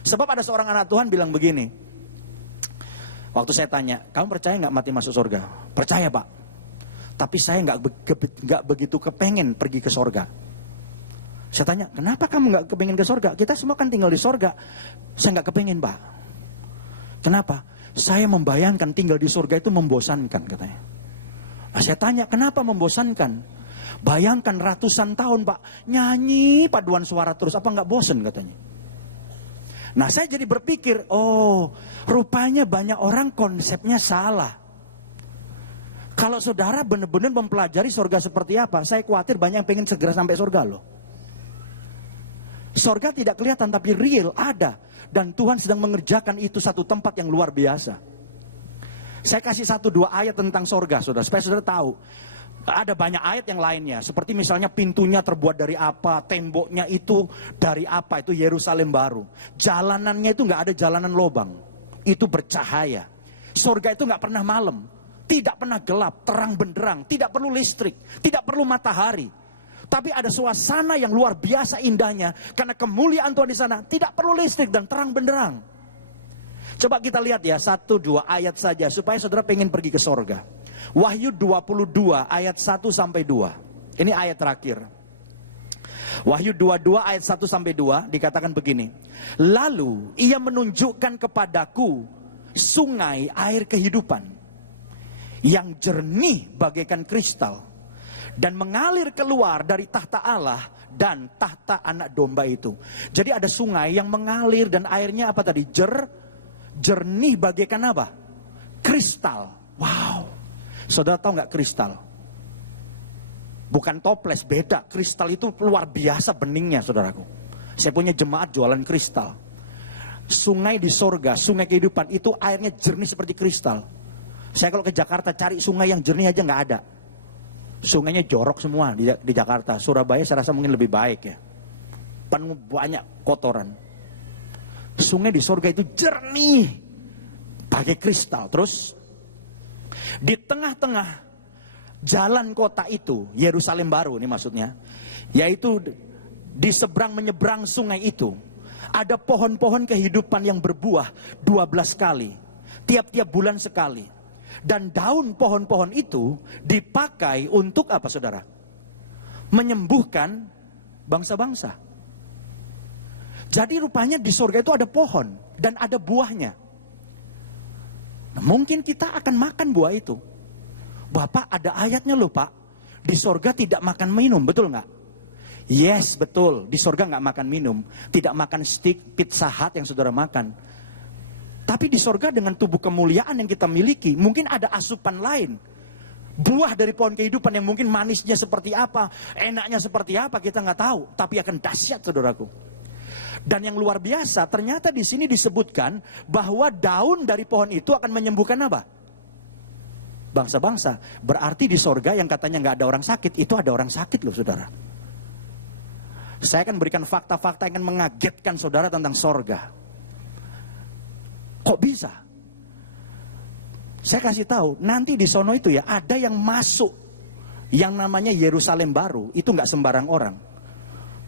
Sebab ada seorang anak Tuhan bilang begini. Waktu saya tanya, kamu percaya nggak mati masuk surga? Percaya, Pak. Tapi saya nggak begitu kepengen pergi ke surga. Saya tanya, kenapa kamu nggak kepengen ke surga? Kita semua kan tinggal di surga. Saya nggak kepengen, Pak. Kenapa? Saya membayangkan tinggal di surga itu membosankan, katanya. Nah, saya tanya, kenapa membosankan? Bayangkan ratusan tahun, Pak, nyanyi paduan suara terus, apa nggak bosen, katanya. Nah, saya jadi berpikir, oh, rupanya banyak orang konsepnya salah. Kalau saudara benar-benar mempelajari surga seperti apa, saya khawatir banyak yang pengen segera sampai surga loh. Surga tidak kelihatan tapi real, ada. Dan Tuhan sedang mengerjakan itu satu tempat yang luar biasa. Saya kasih 1-2 ayat tentang surga, saudara, supaya saudara tahu. Ada banyak ayat yang lainnya, seperti misalnya pintunya terbuat dari apa, temboknya itu dari apa, itu Yerusalem baru. Jalanannya itu nggak ada jalanan lobang, itu bercahaya. Surga itu nggak pernah malam, tidak pernah gelap, terang benderang, tidak perlu listrik, tidak perlu matahari. Tapi ada suasana yang luar biasa indahnya, karena kemuliaan Tuhan di sana, tidak perlu listrik dan terang benderang. Coba kita lihat ya, 1-2 ayat saja, supaya saudara pengen pergi ke surga. Wahyu 22 ayat 1-2. Ini ayat terakhir. Wahyu 22 ayat 1-2 dikatakan begini. Lalu ia menunjukkan kepadaku sungai air kehidupan yang jernih bagaikan kristal dan mengalir keluar dari tahta Allah dan tahta anak domba itu. Jadi ada sungai yang mengalir dan airnya apa tadi? Jernih bagaikan apa? Kristal. Wow. Saudara tahu nggak kristal? Bukan toples, beda. Kristal itu luar biasa beningnya, saudaraku. Saya punya jemaat jualan kristal. Sungai di sorga, sungai kehidupan itu airnya jernih seperti kristal. Saya kalau ke Jakarta cari sungai yang jernih aja nggak ada. Sungainya jorok semua di Jakarta. Surabaya saya rasa mungkin lebih baik ya. Penuh banyak kotoran. Sungai di sorga itu jernih, pakai kristal. Terus di tengah-tengah jalan kota itu, Yerusalem baru ini maksudnya, yaitu di seberang menyeberang sungai itu, ada pohon-pohon kehidupan yang berbuah 12 kali, tiap-tiap bulan sekali. Dan daun pohon-pohon itu dipakai untuk apa, saudara? Menyembuhkan bangsa-bangsa. Jadi rupanya di surga itu ada pohon dan ada buahnya. Nah, mungkin kita akan makan buah itu. Bapak, ada ayatnya loh, Pak. Di surga tidak makan minum, betul nggak? Yes, betul. Di surga nggak makan minum. Tidak makan steak, pizza hut yang saudara makan. Tapi di surga dengan tubuh kemuliaan yang kita miliki, mungkin ada asupan lain. Buah dari pohon kehidupan yang mungkin manisnya seperti apa, enaknya seperti apa, kita nggak tahu. Tapi akan dahsyat, saudaraku. Dan yang luar biasa, ternyata di sini disebutkan bahwa daun dari pohon itu akan menyembuhkan apa? Bangsa-bangsa. Berarti di sorga yang katanya nggak ada orang sakit, itu ada orang sakit loh, saudara. Saya akan berikan fakta-fakta yang akan mengagetkan saudara tentang sorga. Kok bisa? Saya kasih tahu, nanti di sono itu ya ada yang masuk yang namanya Yerusalem baru, itu nggak sembarang orang.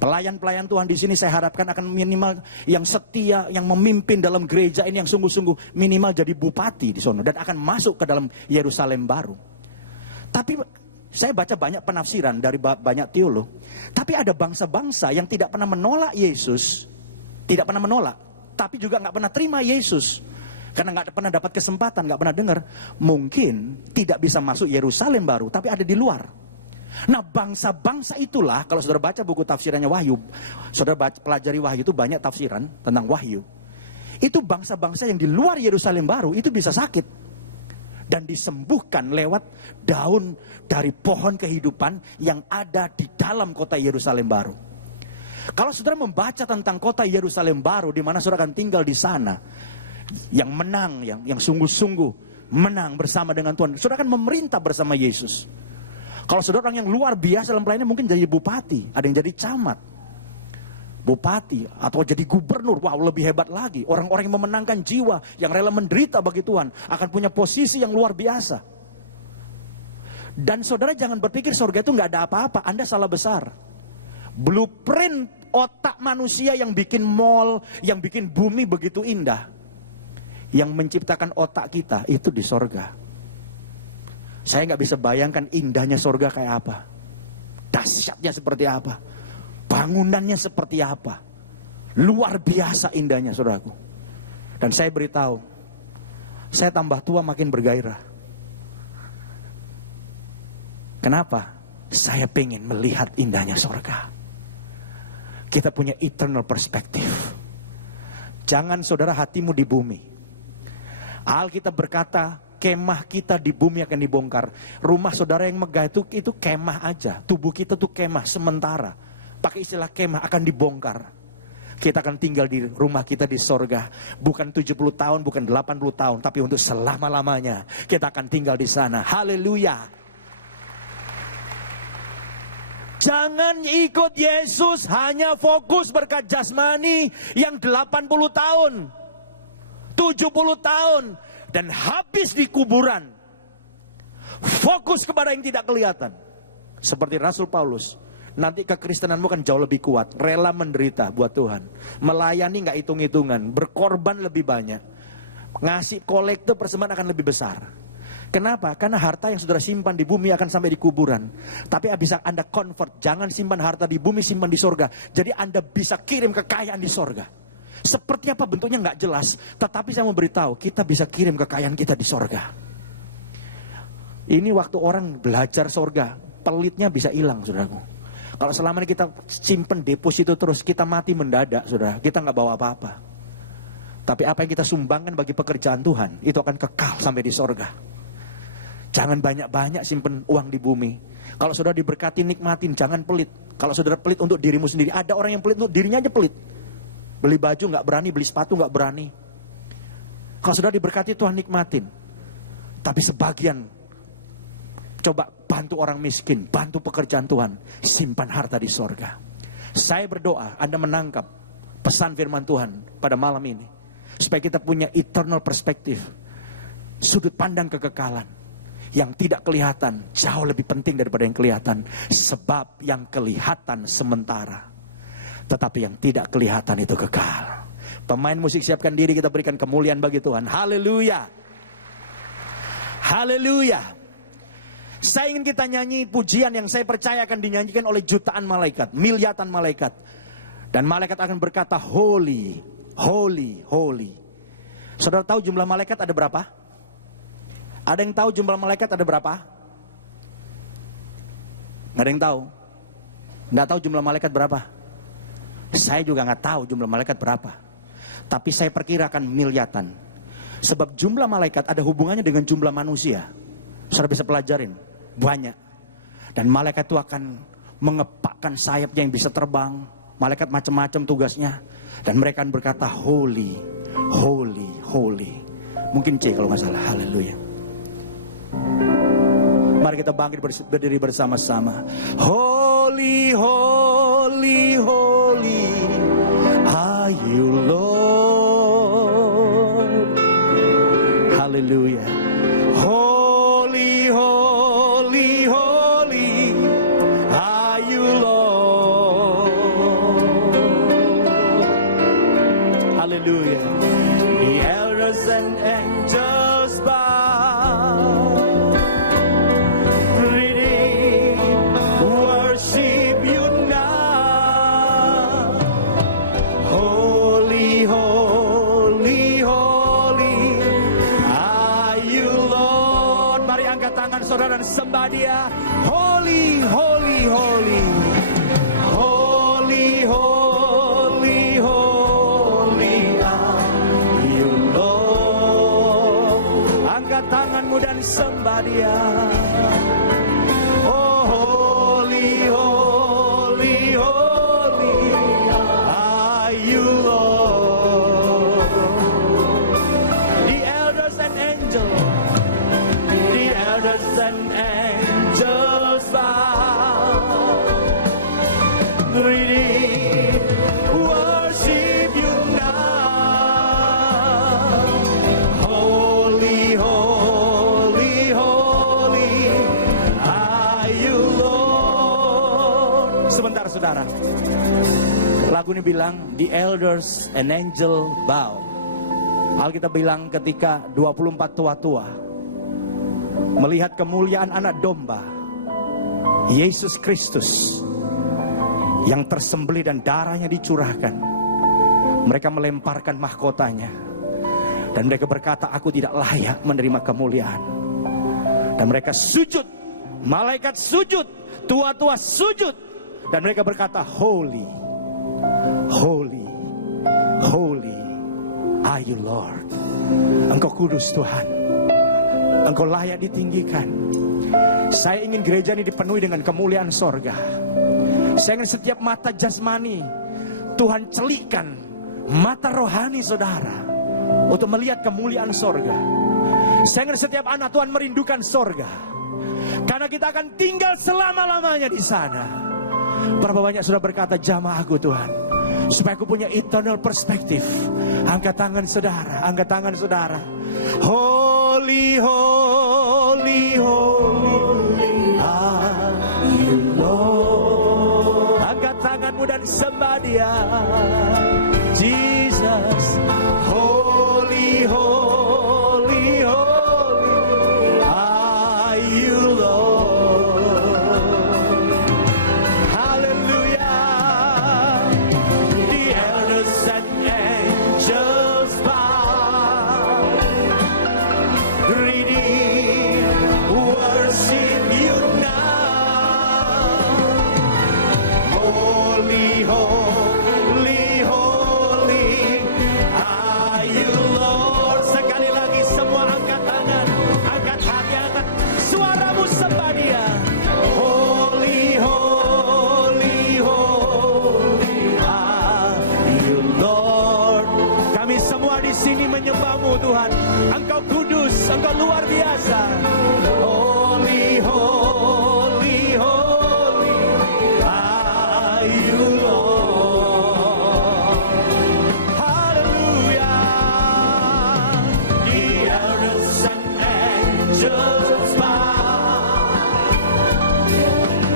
Pelayan-pelayan Tuhan di sini saya harapkan akan minimal yang setia, yang memimpin dalam gereja ini yang sungguh-sungguh minimal jadi bupati di sono dan akan masuk ke dalam Yerusalem baru. Tapi saya baca banyak penafsiran dari banyak teolog. Tapi ada bangsa-bangsa yang tidak pernah menolak Yesus, tidak pernah menolak, tapi juga nggak pernah terima Yesus karena nggak pernah dapat kesempatan, nggak pernah dengar. Mungkin tidak bisa masuk Yerusalem baru, tapi ada di luar. Nah, bangsa-bangsa itulah, kalau saudara baca buku tafsirannya Wahyu, saudara pelajari Wahyu itu banyak tafsiran tentang Wahyu. Itu bangsa-bangsa yang di luar Yerusalem baru itu bisa sakit dan disembuhkan lewat daun dari pohon kehidupan yang ada di dalam kota Yerusalem baru. Kalau saudara membaca tentang kota Yerusalem baru, di mana saudara akan tinggal di sana, yang menang, yang sungguh-sungguh menang bersama dengan Tuhan, saudara akan memerintah bersama Yesus. Kalau saudara orang yang luar biasa dalam pelayanan, mungkin jadi bupati, ada yang jadi camat, bupati, atau jadi gubernur. Wow, lebih hebat lagi. Orang-orang yang memenangkan jiwa, yang rela menderita bagi Tuhan, akan punya posisi yang luar biasa. Dan saudara jangan berpikir surga itu nggak ada apa-apa. Anda salah besar. Blueprint otak manusia yang bikin mall, yang bikin bumi begitu indah, yang menciptakan otak kita itu di sorga. Saya nggak bisa bayangkan indahnya sorga kayak apa, dahsyatnya seperti apa, bangunannya seperti apa, luar biasa indahnya, saudaraku. Dan saya beritahu, saya tambah tua makin bergairah. Kenapa? Saya pengen melihat indahnya sorga. Kita punya eternal perspective. Jangan saudara hatimu di bumi. Alkitab berkata, kemah kita di bumi akan dibongkar. Rumah saudara yang megah itu kemah aja. Tubuh kita tuh kemah sementara. Pakai istilah kemah akan dibongkar. Kita akan tinggal di rumah kita di sorga. Bukan 70 tahun, bukan 80 tahun. Tapi untuk selama-lamanya kita akan tinggal di sana. Haleluya. Jangan ikut Yesus hanya fokus berkat jasmani yang 80 tahun, 70 tahun, dan habis di kuburan. Fokus kepada yang tidak kelihatan. Seperti Rasul Paulus, nanti kekristenanmu kan jauh lebih kuat. Rela menderita buat Tuhan. Melayani gak hitung-hitungan, berkorban lebih banyak. Ngasih kolekte persembahan akan lebih besar. Kenapa? Karena harta yang saudara simpan di bumi akan sampai di kuburan. Tapi bisa Anda convert, jangan simpan harta di bumi, simpan di sorga. Jadi Anda bisa kirim kekayaan di sorga. Seperti apa bentuknya nggak jelas. Tetapi saya mau beritahu, kita bisa kirim kekayaan kita di sorga. Ini waktu orang belajar sorga, pelitnya bisa hilang, saudaraku. Kalau selama ini kita simpan deposito terus, kita mati mendadak, saudara. Kita nggak bawa apa-apa. Tapi apa yang kita sumbangkan bagi pekerjaan Tuhan, itu akan kekal sampai di sorga. Jangan banyak-banyak simpen uang di bumi. Kalau saudara diberkati, nikmatin, jangan pelit. Kalau saudara pelit untuk dirimu sendiri, ada orang yang pelit untuk dirinya aja pelit. Beli baju nggak berani, beli sepatu nggak berani. Kalau saudara diberkati, Tuhan nikmatin. Tapi sebagian, coba bantu orang miskin, bantu pekerjaan Tuhan, simpan harta di sorga. Saya berdoa Anda menangkap pesan firman Tuhan pada malam ini, supaya kita punya eternal perspective, sudut pandang kekekalan. Yang tidak kelihatan jauh lebih penting daripada yang kelihatan. Sebab yang kelihatan sementara, tetapi yang tidak kelihatan itu kekal. Pemain musik siapkan diri, kita berikan kemuliaan bagi Tuhan. Haleluya. Haleluya. Saya ingin kita nyanyi pujian yang saya percaya akan dinyanyikan oleh jutaan malaikat, miliatan malaikat. Dan malaikat akan berkata, holy, holy, holy. Saudara tahu jumlah malaikat ada berapa? Ada yang tahu jumlah malaikat ada berapa? Nggak ada yang tahu? Nggak tahu jumlah malaikat berapa? Saya juga nggak tahu jumlah malaikat berapa. Tapi saya perkirakan miliatan. Sebab jumlah malaikat ada hubungannya dengan jumlah manusia. Saudara bisa pelajarin. Banyak. Dan malaikat itu akan mengepakkan sayapnya yang bisa terbang. Malaikat macam-macam tugasnya. Dan mereka akan berkata, holy, holy, holy. Mungkin C kalau nggak salah. Haleluya. Mari kita bangkit berdiri bersama-sama. Holy, holy, holy are you Lord. Haleluya. Holy, holy, holy are you Lord. Haleluya. The elders and angels bow. Saudara dan sembah Dia. Holy, holy, holy. Holy, holy, holy are you Lord. Angkat tanganmu dan sembah Dia. Oh, holy, holy, holy are you Lord. The elders and angels, and angels bow, greeting, worship you now. Holy, holy, holy saudara. Lagu ini bilang, the elders and angel bow. Alkitab bilang ketika 24 tua-tua melihat kemuliaan anak domba, Yesus Kristus yang tersembelih dan darahnya dicurahkan, mereka melemparkan mahkotanya. Dan mereka berkata, aku tidak layak menerima kemuliaan. Dan mereka sujud, malaikat sujud, tua-tua sujud. Dan mereka berkata, holy, holy, holy are you Lord. Engkau kudus Tuhan, Engkau layak ditinggikan. Saya ingin gereja ini dipenuhi dengan kemuliaan sorga. Saya ingin setiap mata jasmani Tuhan celikkan mata rohani saudara untuk melihat kemuliaan sorga. Saya ingin setiap anak Tuhan merindukan sorga, karena kita akan tinggal selama-lamanya di sana. Berapa banyak sudah berkata, jamaahku Tuhan, supaya aku punya eternal perspective. Angkat tangan saudara, angkat tangan saudara. Holy, holy, holy are you Lord. Angkat tanganmu dan sembah Dia, Jesus. Holy, holy, holy are you Lord. Hallelujah. The elders and angels bow, greeting, worship you now. Holy, holy, holy are you Lord. Sekali lagi semua angkat tangan, angkat hati, angkat suaramu sembah Dia. Holy, holy, holy are you Lord. Kami semua di sini menyembah-Mu Tuhan. Engkau kudus, Engkau luar biasa. Holy, holy, holy are you Lord. Hallelujah. The elders and angels bow,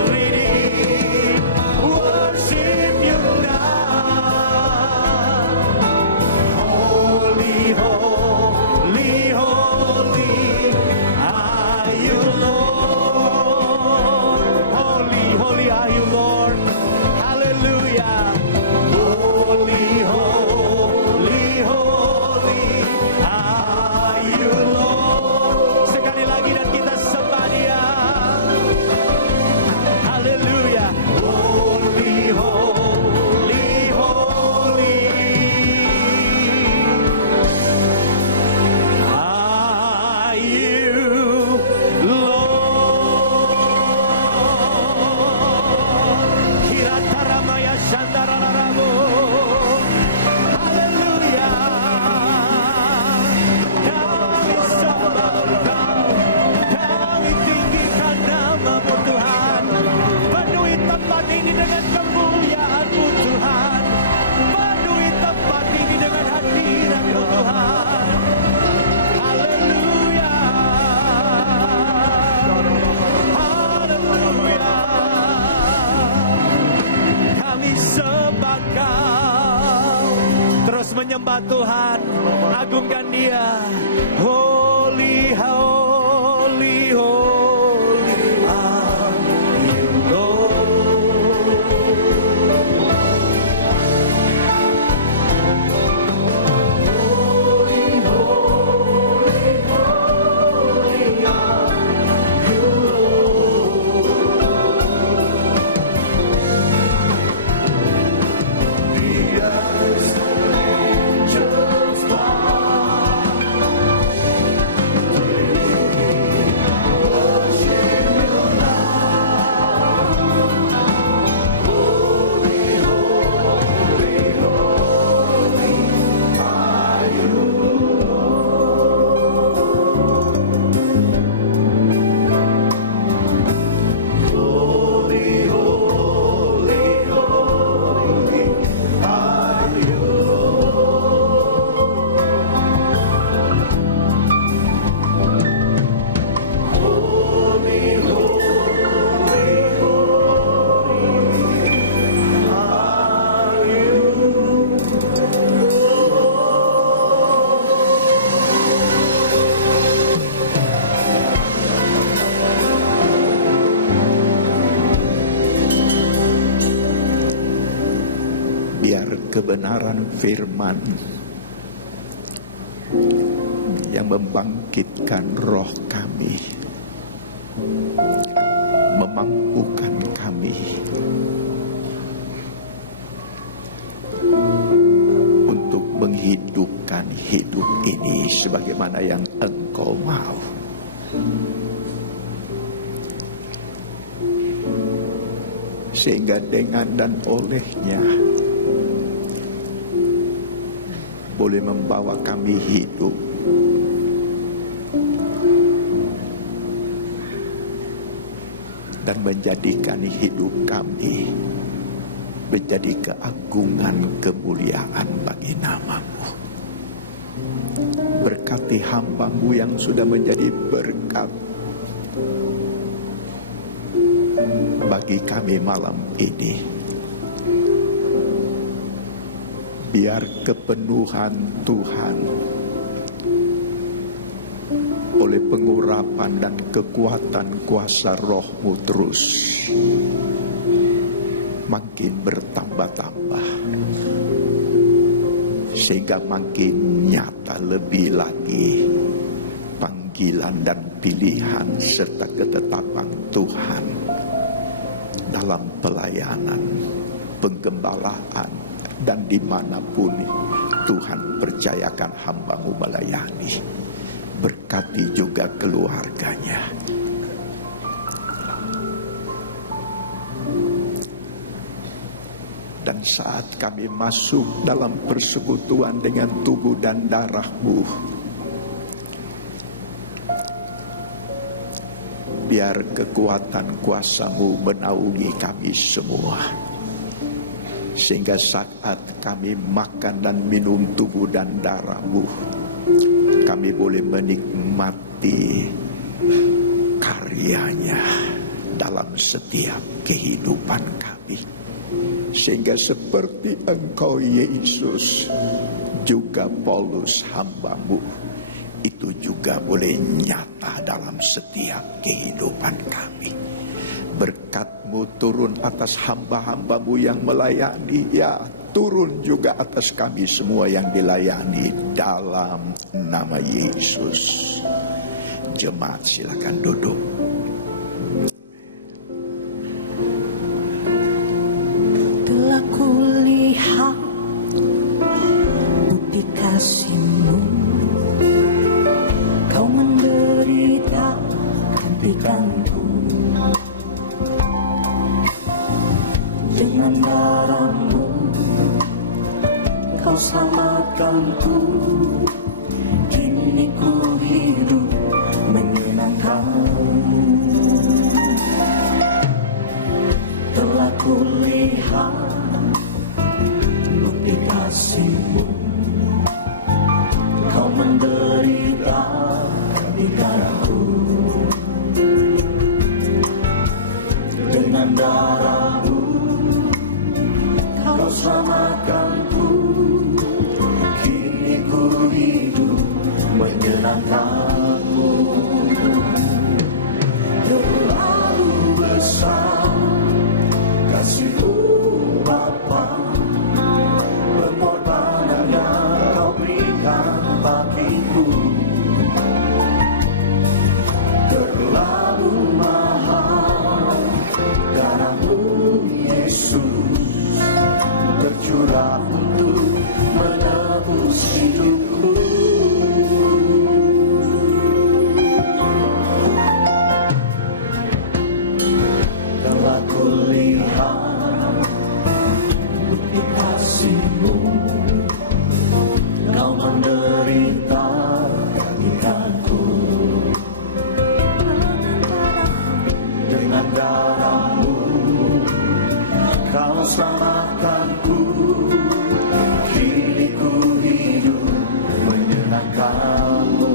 greeting, worship you now. Holy, holy, holy are you Lord. Holy, holy are you Lord. Hallelujah. Holy, holy, holy are you Lord. Sekali lagi dan kita sembah Dia. Hallelujah. Holy, holy, holy are you Lord. Hirataramaya Shandararabo. Haleluya. Kami sembah Engkau, kami tinggikan nama-Mu Tuhan. Penuhi tempat ini dengan kemuliaan-Mu Tuhan. Penuhi tempat ini dengan hadirat-Mu Tuhan. Haleluya. Haleluya. Kami sembah Kau. Terus menyembah Tuhan, agungkan Dia. Holy, holy, holy are you Lord. Holy, holy, holy are you Lord. The earth and angels bow, kebenaran firman yang membangkitkan roh kami, memampukan kami untuk menghidupkan hidup ini sebagaimana yang Engkau mau. Sehingga dengan dan olehnya boleh membawa kami hidup dan menjadikan hidup kami menjadi keagungan kemuliaan bagi nama-Mu. Berkati hamba-Mu yang sudah menjadi berkat bagi kami malam ini. Biar kepenuhan Tuhan oleh pengurapan dan kekuatan kuasa Roh-Mu terus makin bertambah-tambah, sehingga makin nyata lebih lagi panggilan dan pilihan serta ketetapan Tuhan dalam pelayanan, penggembalaan, dan dimanapun Tuhan percayakan hamba-Mu melayani. Berkati juga keluarganya. Dan saat kami masuk dalam persekutuan dengan tubuh dan darah-Mu, biar kekuatan kuasa-Mu menaungi kami semua, sehingga saat kami makan dan minum tubuh dan darah-Mu, kami boleh menikmati karyanya dalam setiap kehidupan kami. Sehingga seperti Engkau Yesus, juga Paulus hamba-Mu itu juga boleh nyata dalam setiap kehidupan kami. Berkat-Mu turun atas hamba-hamba-Mu yang melayani, ya turun juga atas kami semua yang dilayani dalam nama Yesus. Jemaat silakan duduk. Telah kulihat bukti kasih-Mu, Kau menderita gantikanku. Dengan darah-Mu Kau selamatkanku. Kini ku hidup menyenangkan-Mu. Telah kulihat bukti kasih-Mu, Kau menderita gantikanku. Dengan darah-Mu Kau selamatkanku. Kini ku hidup menyenangkan-Mu. Terlalu besar kasih-Mu Bapa, pengorbanan yang Kau berikan bagiku. Terlalu mahal darah-Mu Yesus, tercurah untuk menebus hidupku. Telah kulihat bukti kasih-Mu, Kau menderita gantikanku. Dengan darah-Mu Kau selamatkanku. Kini ku hidup menyenangkan-Mu.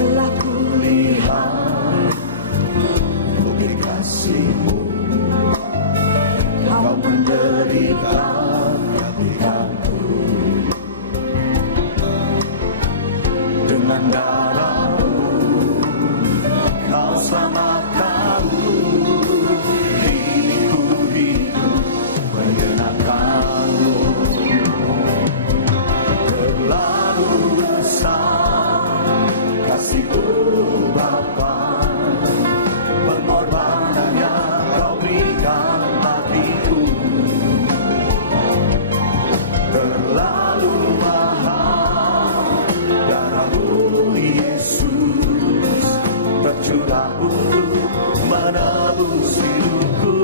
Telah kulihat bukti kasih-Mu, Kau menderita gantikanku. Dengan darah-Mu Kau selamatkanku. Kini ku hidup kasih-Mu Bapa, pengorbanan yang Kau berikan bagiku terlalu mahal. Darah-Mu Yesus tercurah untuk menebus hidupku.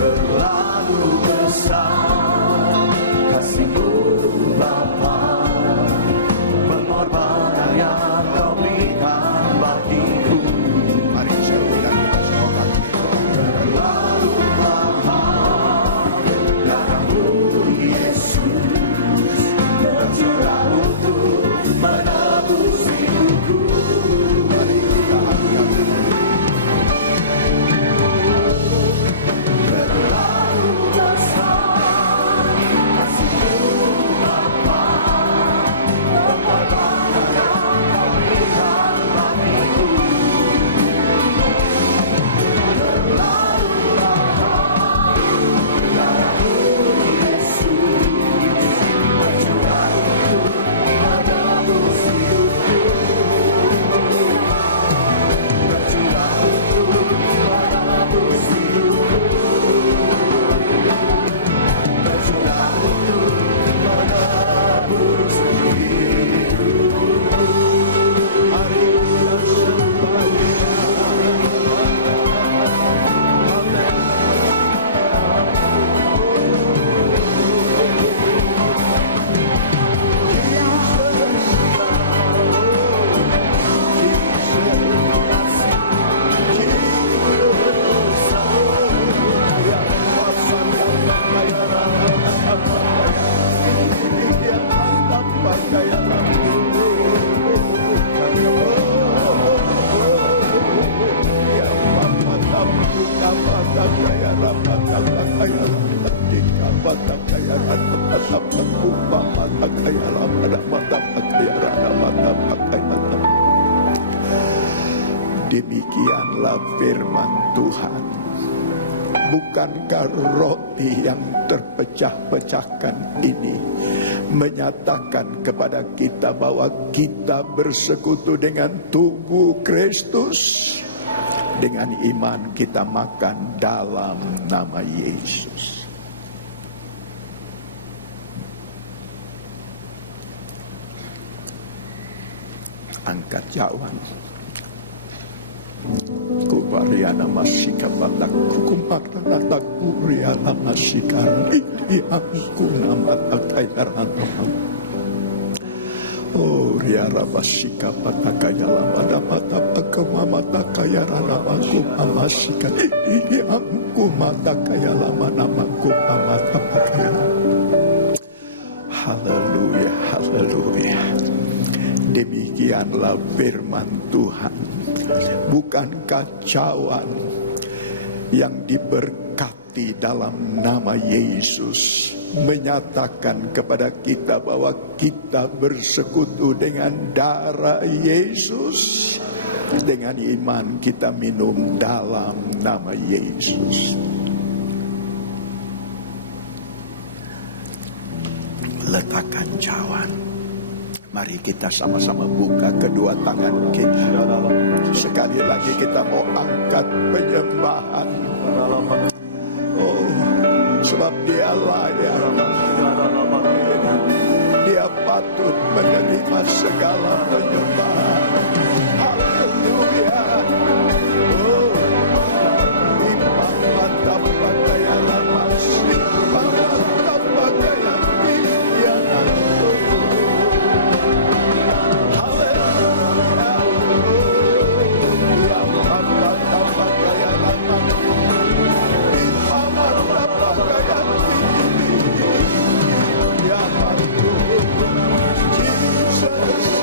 Terlalu besar kasih-Mu Bapa, pengorbanan yang Kau berikan bagiku. Mari saya ulang semua. Terlalu mahal. Darah-Mu Yesus tercurah untuk menebus hidupku. Mari kita angkat. Terlalu besar kasih-Mu Bapa, pengorbanan yang Kau berikan bagiku. Terlalu mahal. Darah-Mu Yesus tercurah untuk menebus hidupku. Tercurah untuk menebus hidupku. Tercurah untuk menebus hidupku. Mari kita sembah Dia. Demikianlah firman Tuhan. Bukankah roti yang terpecah-pecahkan ini menyatakan kepada kita bahwa kita bersekutu dengan tubuh Kristus? Dengan iman kita makan dalam nama Yesus. Angkat cawan. Kubariana masika batak kukumpakna tak kuriana masikar ini aku nama tak kayaran. Oh riara masika batak kaya lama dapat apa kemamata kaya rana aku masika ini aku mata kaya lama namaku mata kaya. Haleluya, haleluya. Demikianlah firman Tuhan. Bukankah cawan yang diberkati dalam nama Yesus menyatakan kepada kita bahwa kita bersekutu dengan darah Yesus? Dengan iman kita minum dalam nama Yesus. Letakkan cawan. Mari kita sama-sama buka kedua tangan kita. Sekali lagi kita mau angkat penyembahan. Oh, sebab Dia layak. Dia patut menerima segala penyembahan. Haleluya. Oh, imam mantap pakaian masih. Mantap pakaian impian. Jesus,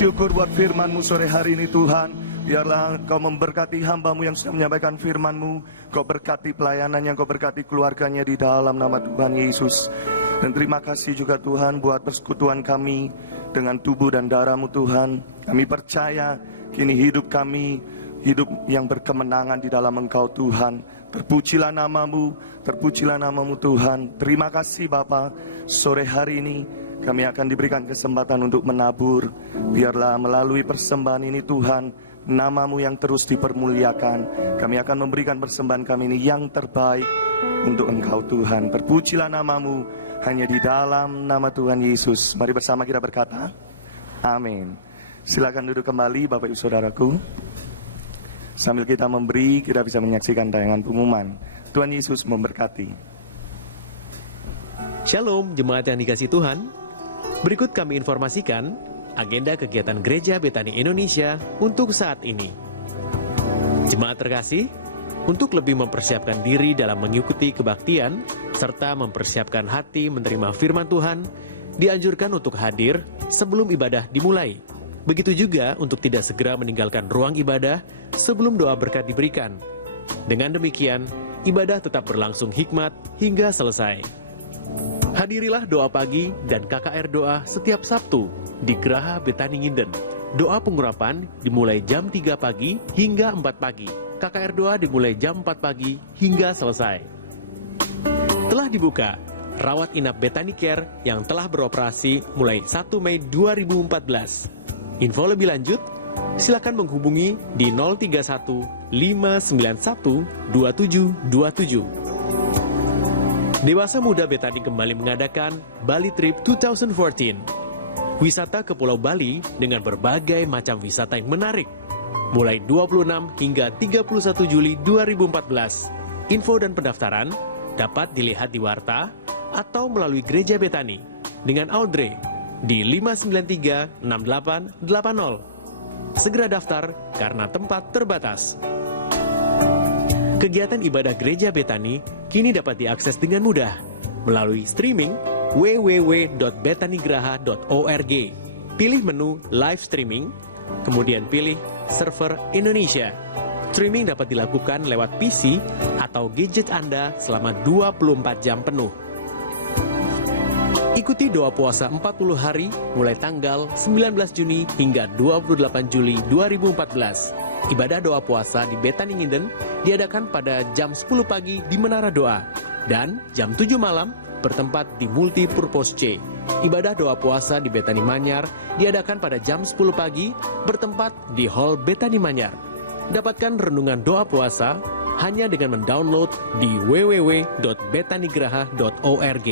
bersyukur buat firman-Mu sore hari ini Tuhan. Biarlah Engkau memberkati hamba-Mu yang sedang menyampaikan firman-Mu. Kau berkati pelayanannya, Kau berkati keluarganya di dalam nama Tuhan Yesus. Dan terima kasih juga Tuhan buat persekutuan kami dengan tubuh dan darah-Mu Tuhan. Kami percaya kini hidup kami, hidup yang berkemenangan di dalam Engkau Tuhan. Terpujilah nama-Mu, terpujilah nama-Mu Tuhan. Terima kasih Bapa. Sore hari ini kami akan diberikan kesempatan untuk menabur. Biarlah melalui persembahan ini Tuhan, nama-Mu yang terus dipermuliakan. Kami akan memberikan persembahan kami ini yang terbaik untuk Engkau Tuhan. Terpujilah nama-Mu hanya di dalam nama Tuhan Yesus. Mari bersama kita berkata, amin. Silakan duduk kembali Bapak Ibu Saudaraku. Sambil kita memberi, kita bisa menyaksikan tayangan pengumuman. Tuhan Yesus memberkati. Shalom jemaat yang dikasihi Tuhan. Berikut kami informasikan agenda kegiatan Gereja Betani Indonesia untuk saat ini. Jemaat terkasih, untuk lebih mempersiapkan diri dalam mengikuti kebaktian, serta mempersiapkan hati menerima firman Tuhan, dianjurkan untuk hadir sebelum ibadah dimulai. Begitu juga untuk tidak segera meninggalkan ruang ibadah sebelum doa berkat diberikan. Dengan demikian, ibadah tetap berlangsung hikmat hingga selesai. Hadirilah doa pagi dan KKR doa setiap Sabtu di Geraha Betani Nginden. Doa pengurapan dimulai jam 3 pagi hingga 4 pagi. KKR doa dimulai jam 4 pagi hingga selesai. Telah dibuka rawat inap Betani Care yang telah beroperasi mulai 1 Mei 2014. Info lebih lanjut, silakan menghubungi di 031 591 2727. Dewasa Muda Betani kembali mengadakan Bali Trip 2014. Wisata ke Pulau Bali dengan berbagai macam wisata yang menarik. Mulai 26 hingga 31 Juli 2014. Info dan pendaftaran dapat dilihat di Warta atau melalui Gereja Betani dengan Audrey di 593-6880. Segera daftar karena tempat terbatas. Kegiatan ibadah Gereja Betani kini dapat diakses dengan mudah melalui streaming www.betanigraha.org. Pilih menu live streaming, kemudian pilih server Indonesia. Streaming dapat dilakukan lewat PC atau gadget Anda selama 24 jam penuh. Ikuti doa puasa 40 hari mulai tanggal 19 Juni hingga 28 Juli 2014. Ibadah doa puasa di Betani Nginden diadakan pada jam 10 pagi di Menara Doa dan jam 7 malam bertempat di Multi Purpose C. Ibadah doa puasa di Betani Manyar diadakan pada jam 10 pagi bertempat di Hall Betani Manyar. Dapatkan renungan doa puasa hanya dengan mendownload di www.betanigraha.org.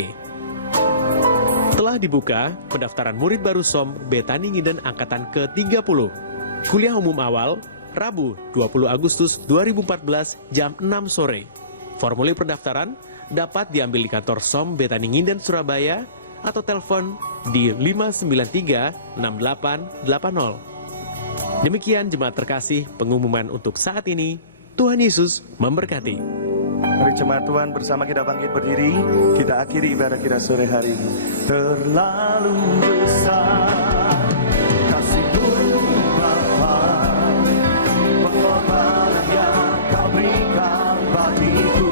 Telah dibuka pendaftaran murid baru SOM Betani Nginden angkatan ke-30. Kuliah umum awal Rabu 20 Agustus 2014 jam 6 sore. Formulir pendaftaran dapat diambil di kantor SOM Betani Nginden Surabaya atau telepon di 593-6880. Demikian jemaat terkasih pengumuman untuk saat ini. Tuhan Yesus memberkati. Mari jemaat Tuhan bersama kita bangkit berdiri. Kita akhiri ibadah kita sore hari ini. Terlalu besar kasih-Mu Bapa, pengorbanan yang Kau berikan bagiku.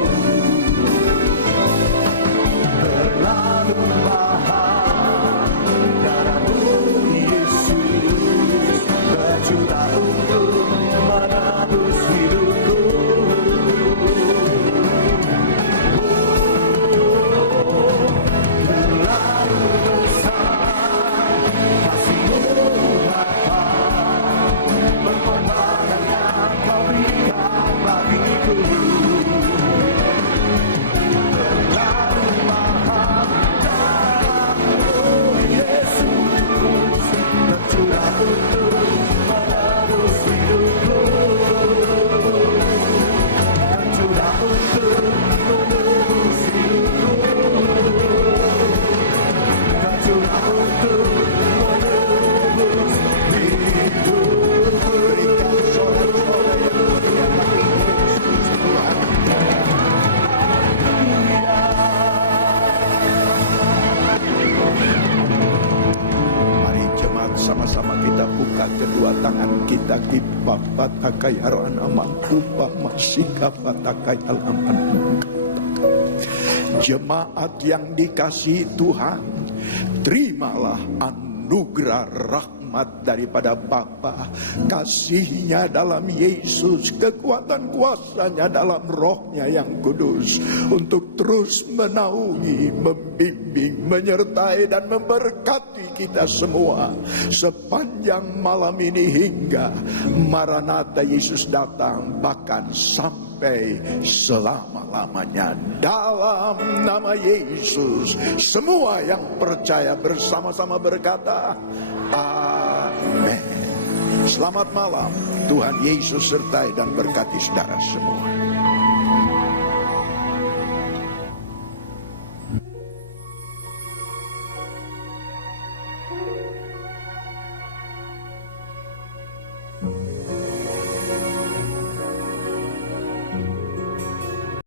Terlalu mahal darah-Mu Yesus, berjuta untuk menebus hidupku. Yesus, tercurah untuk tangan kita kipa patakaya rana mangkupa masika patakaya laman. Jemaat yang dikasihi Tuhan, terimalah anugerah rahmat daripada Bapa, kasihnya dalam Yesus, kekuatan kuasanya dalam rohnya yang kudus, untuk terus menaungi, membimbing, menyertai dan memberkati kita semua sepanjang malam ini hingga Maranatha Yesus datang, bahkan sampai selama-lamanya. Dalam nama Yesus, semua yang percaya bersama-sama berkata amin. Selamat malam. Tuhan Yesus sertai dan berkati saudara semua.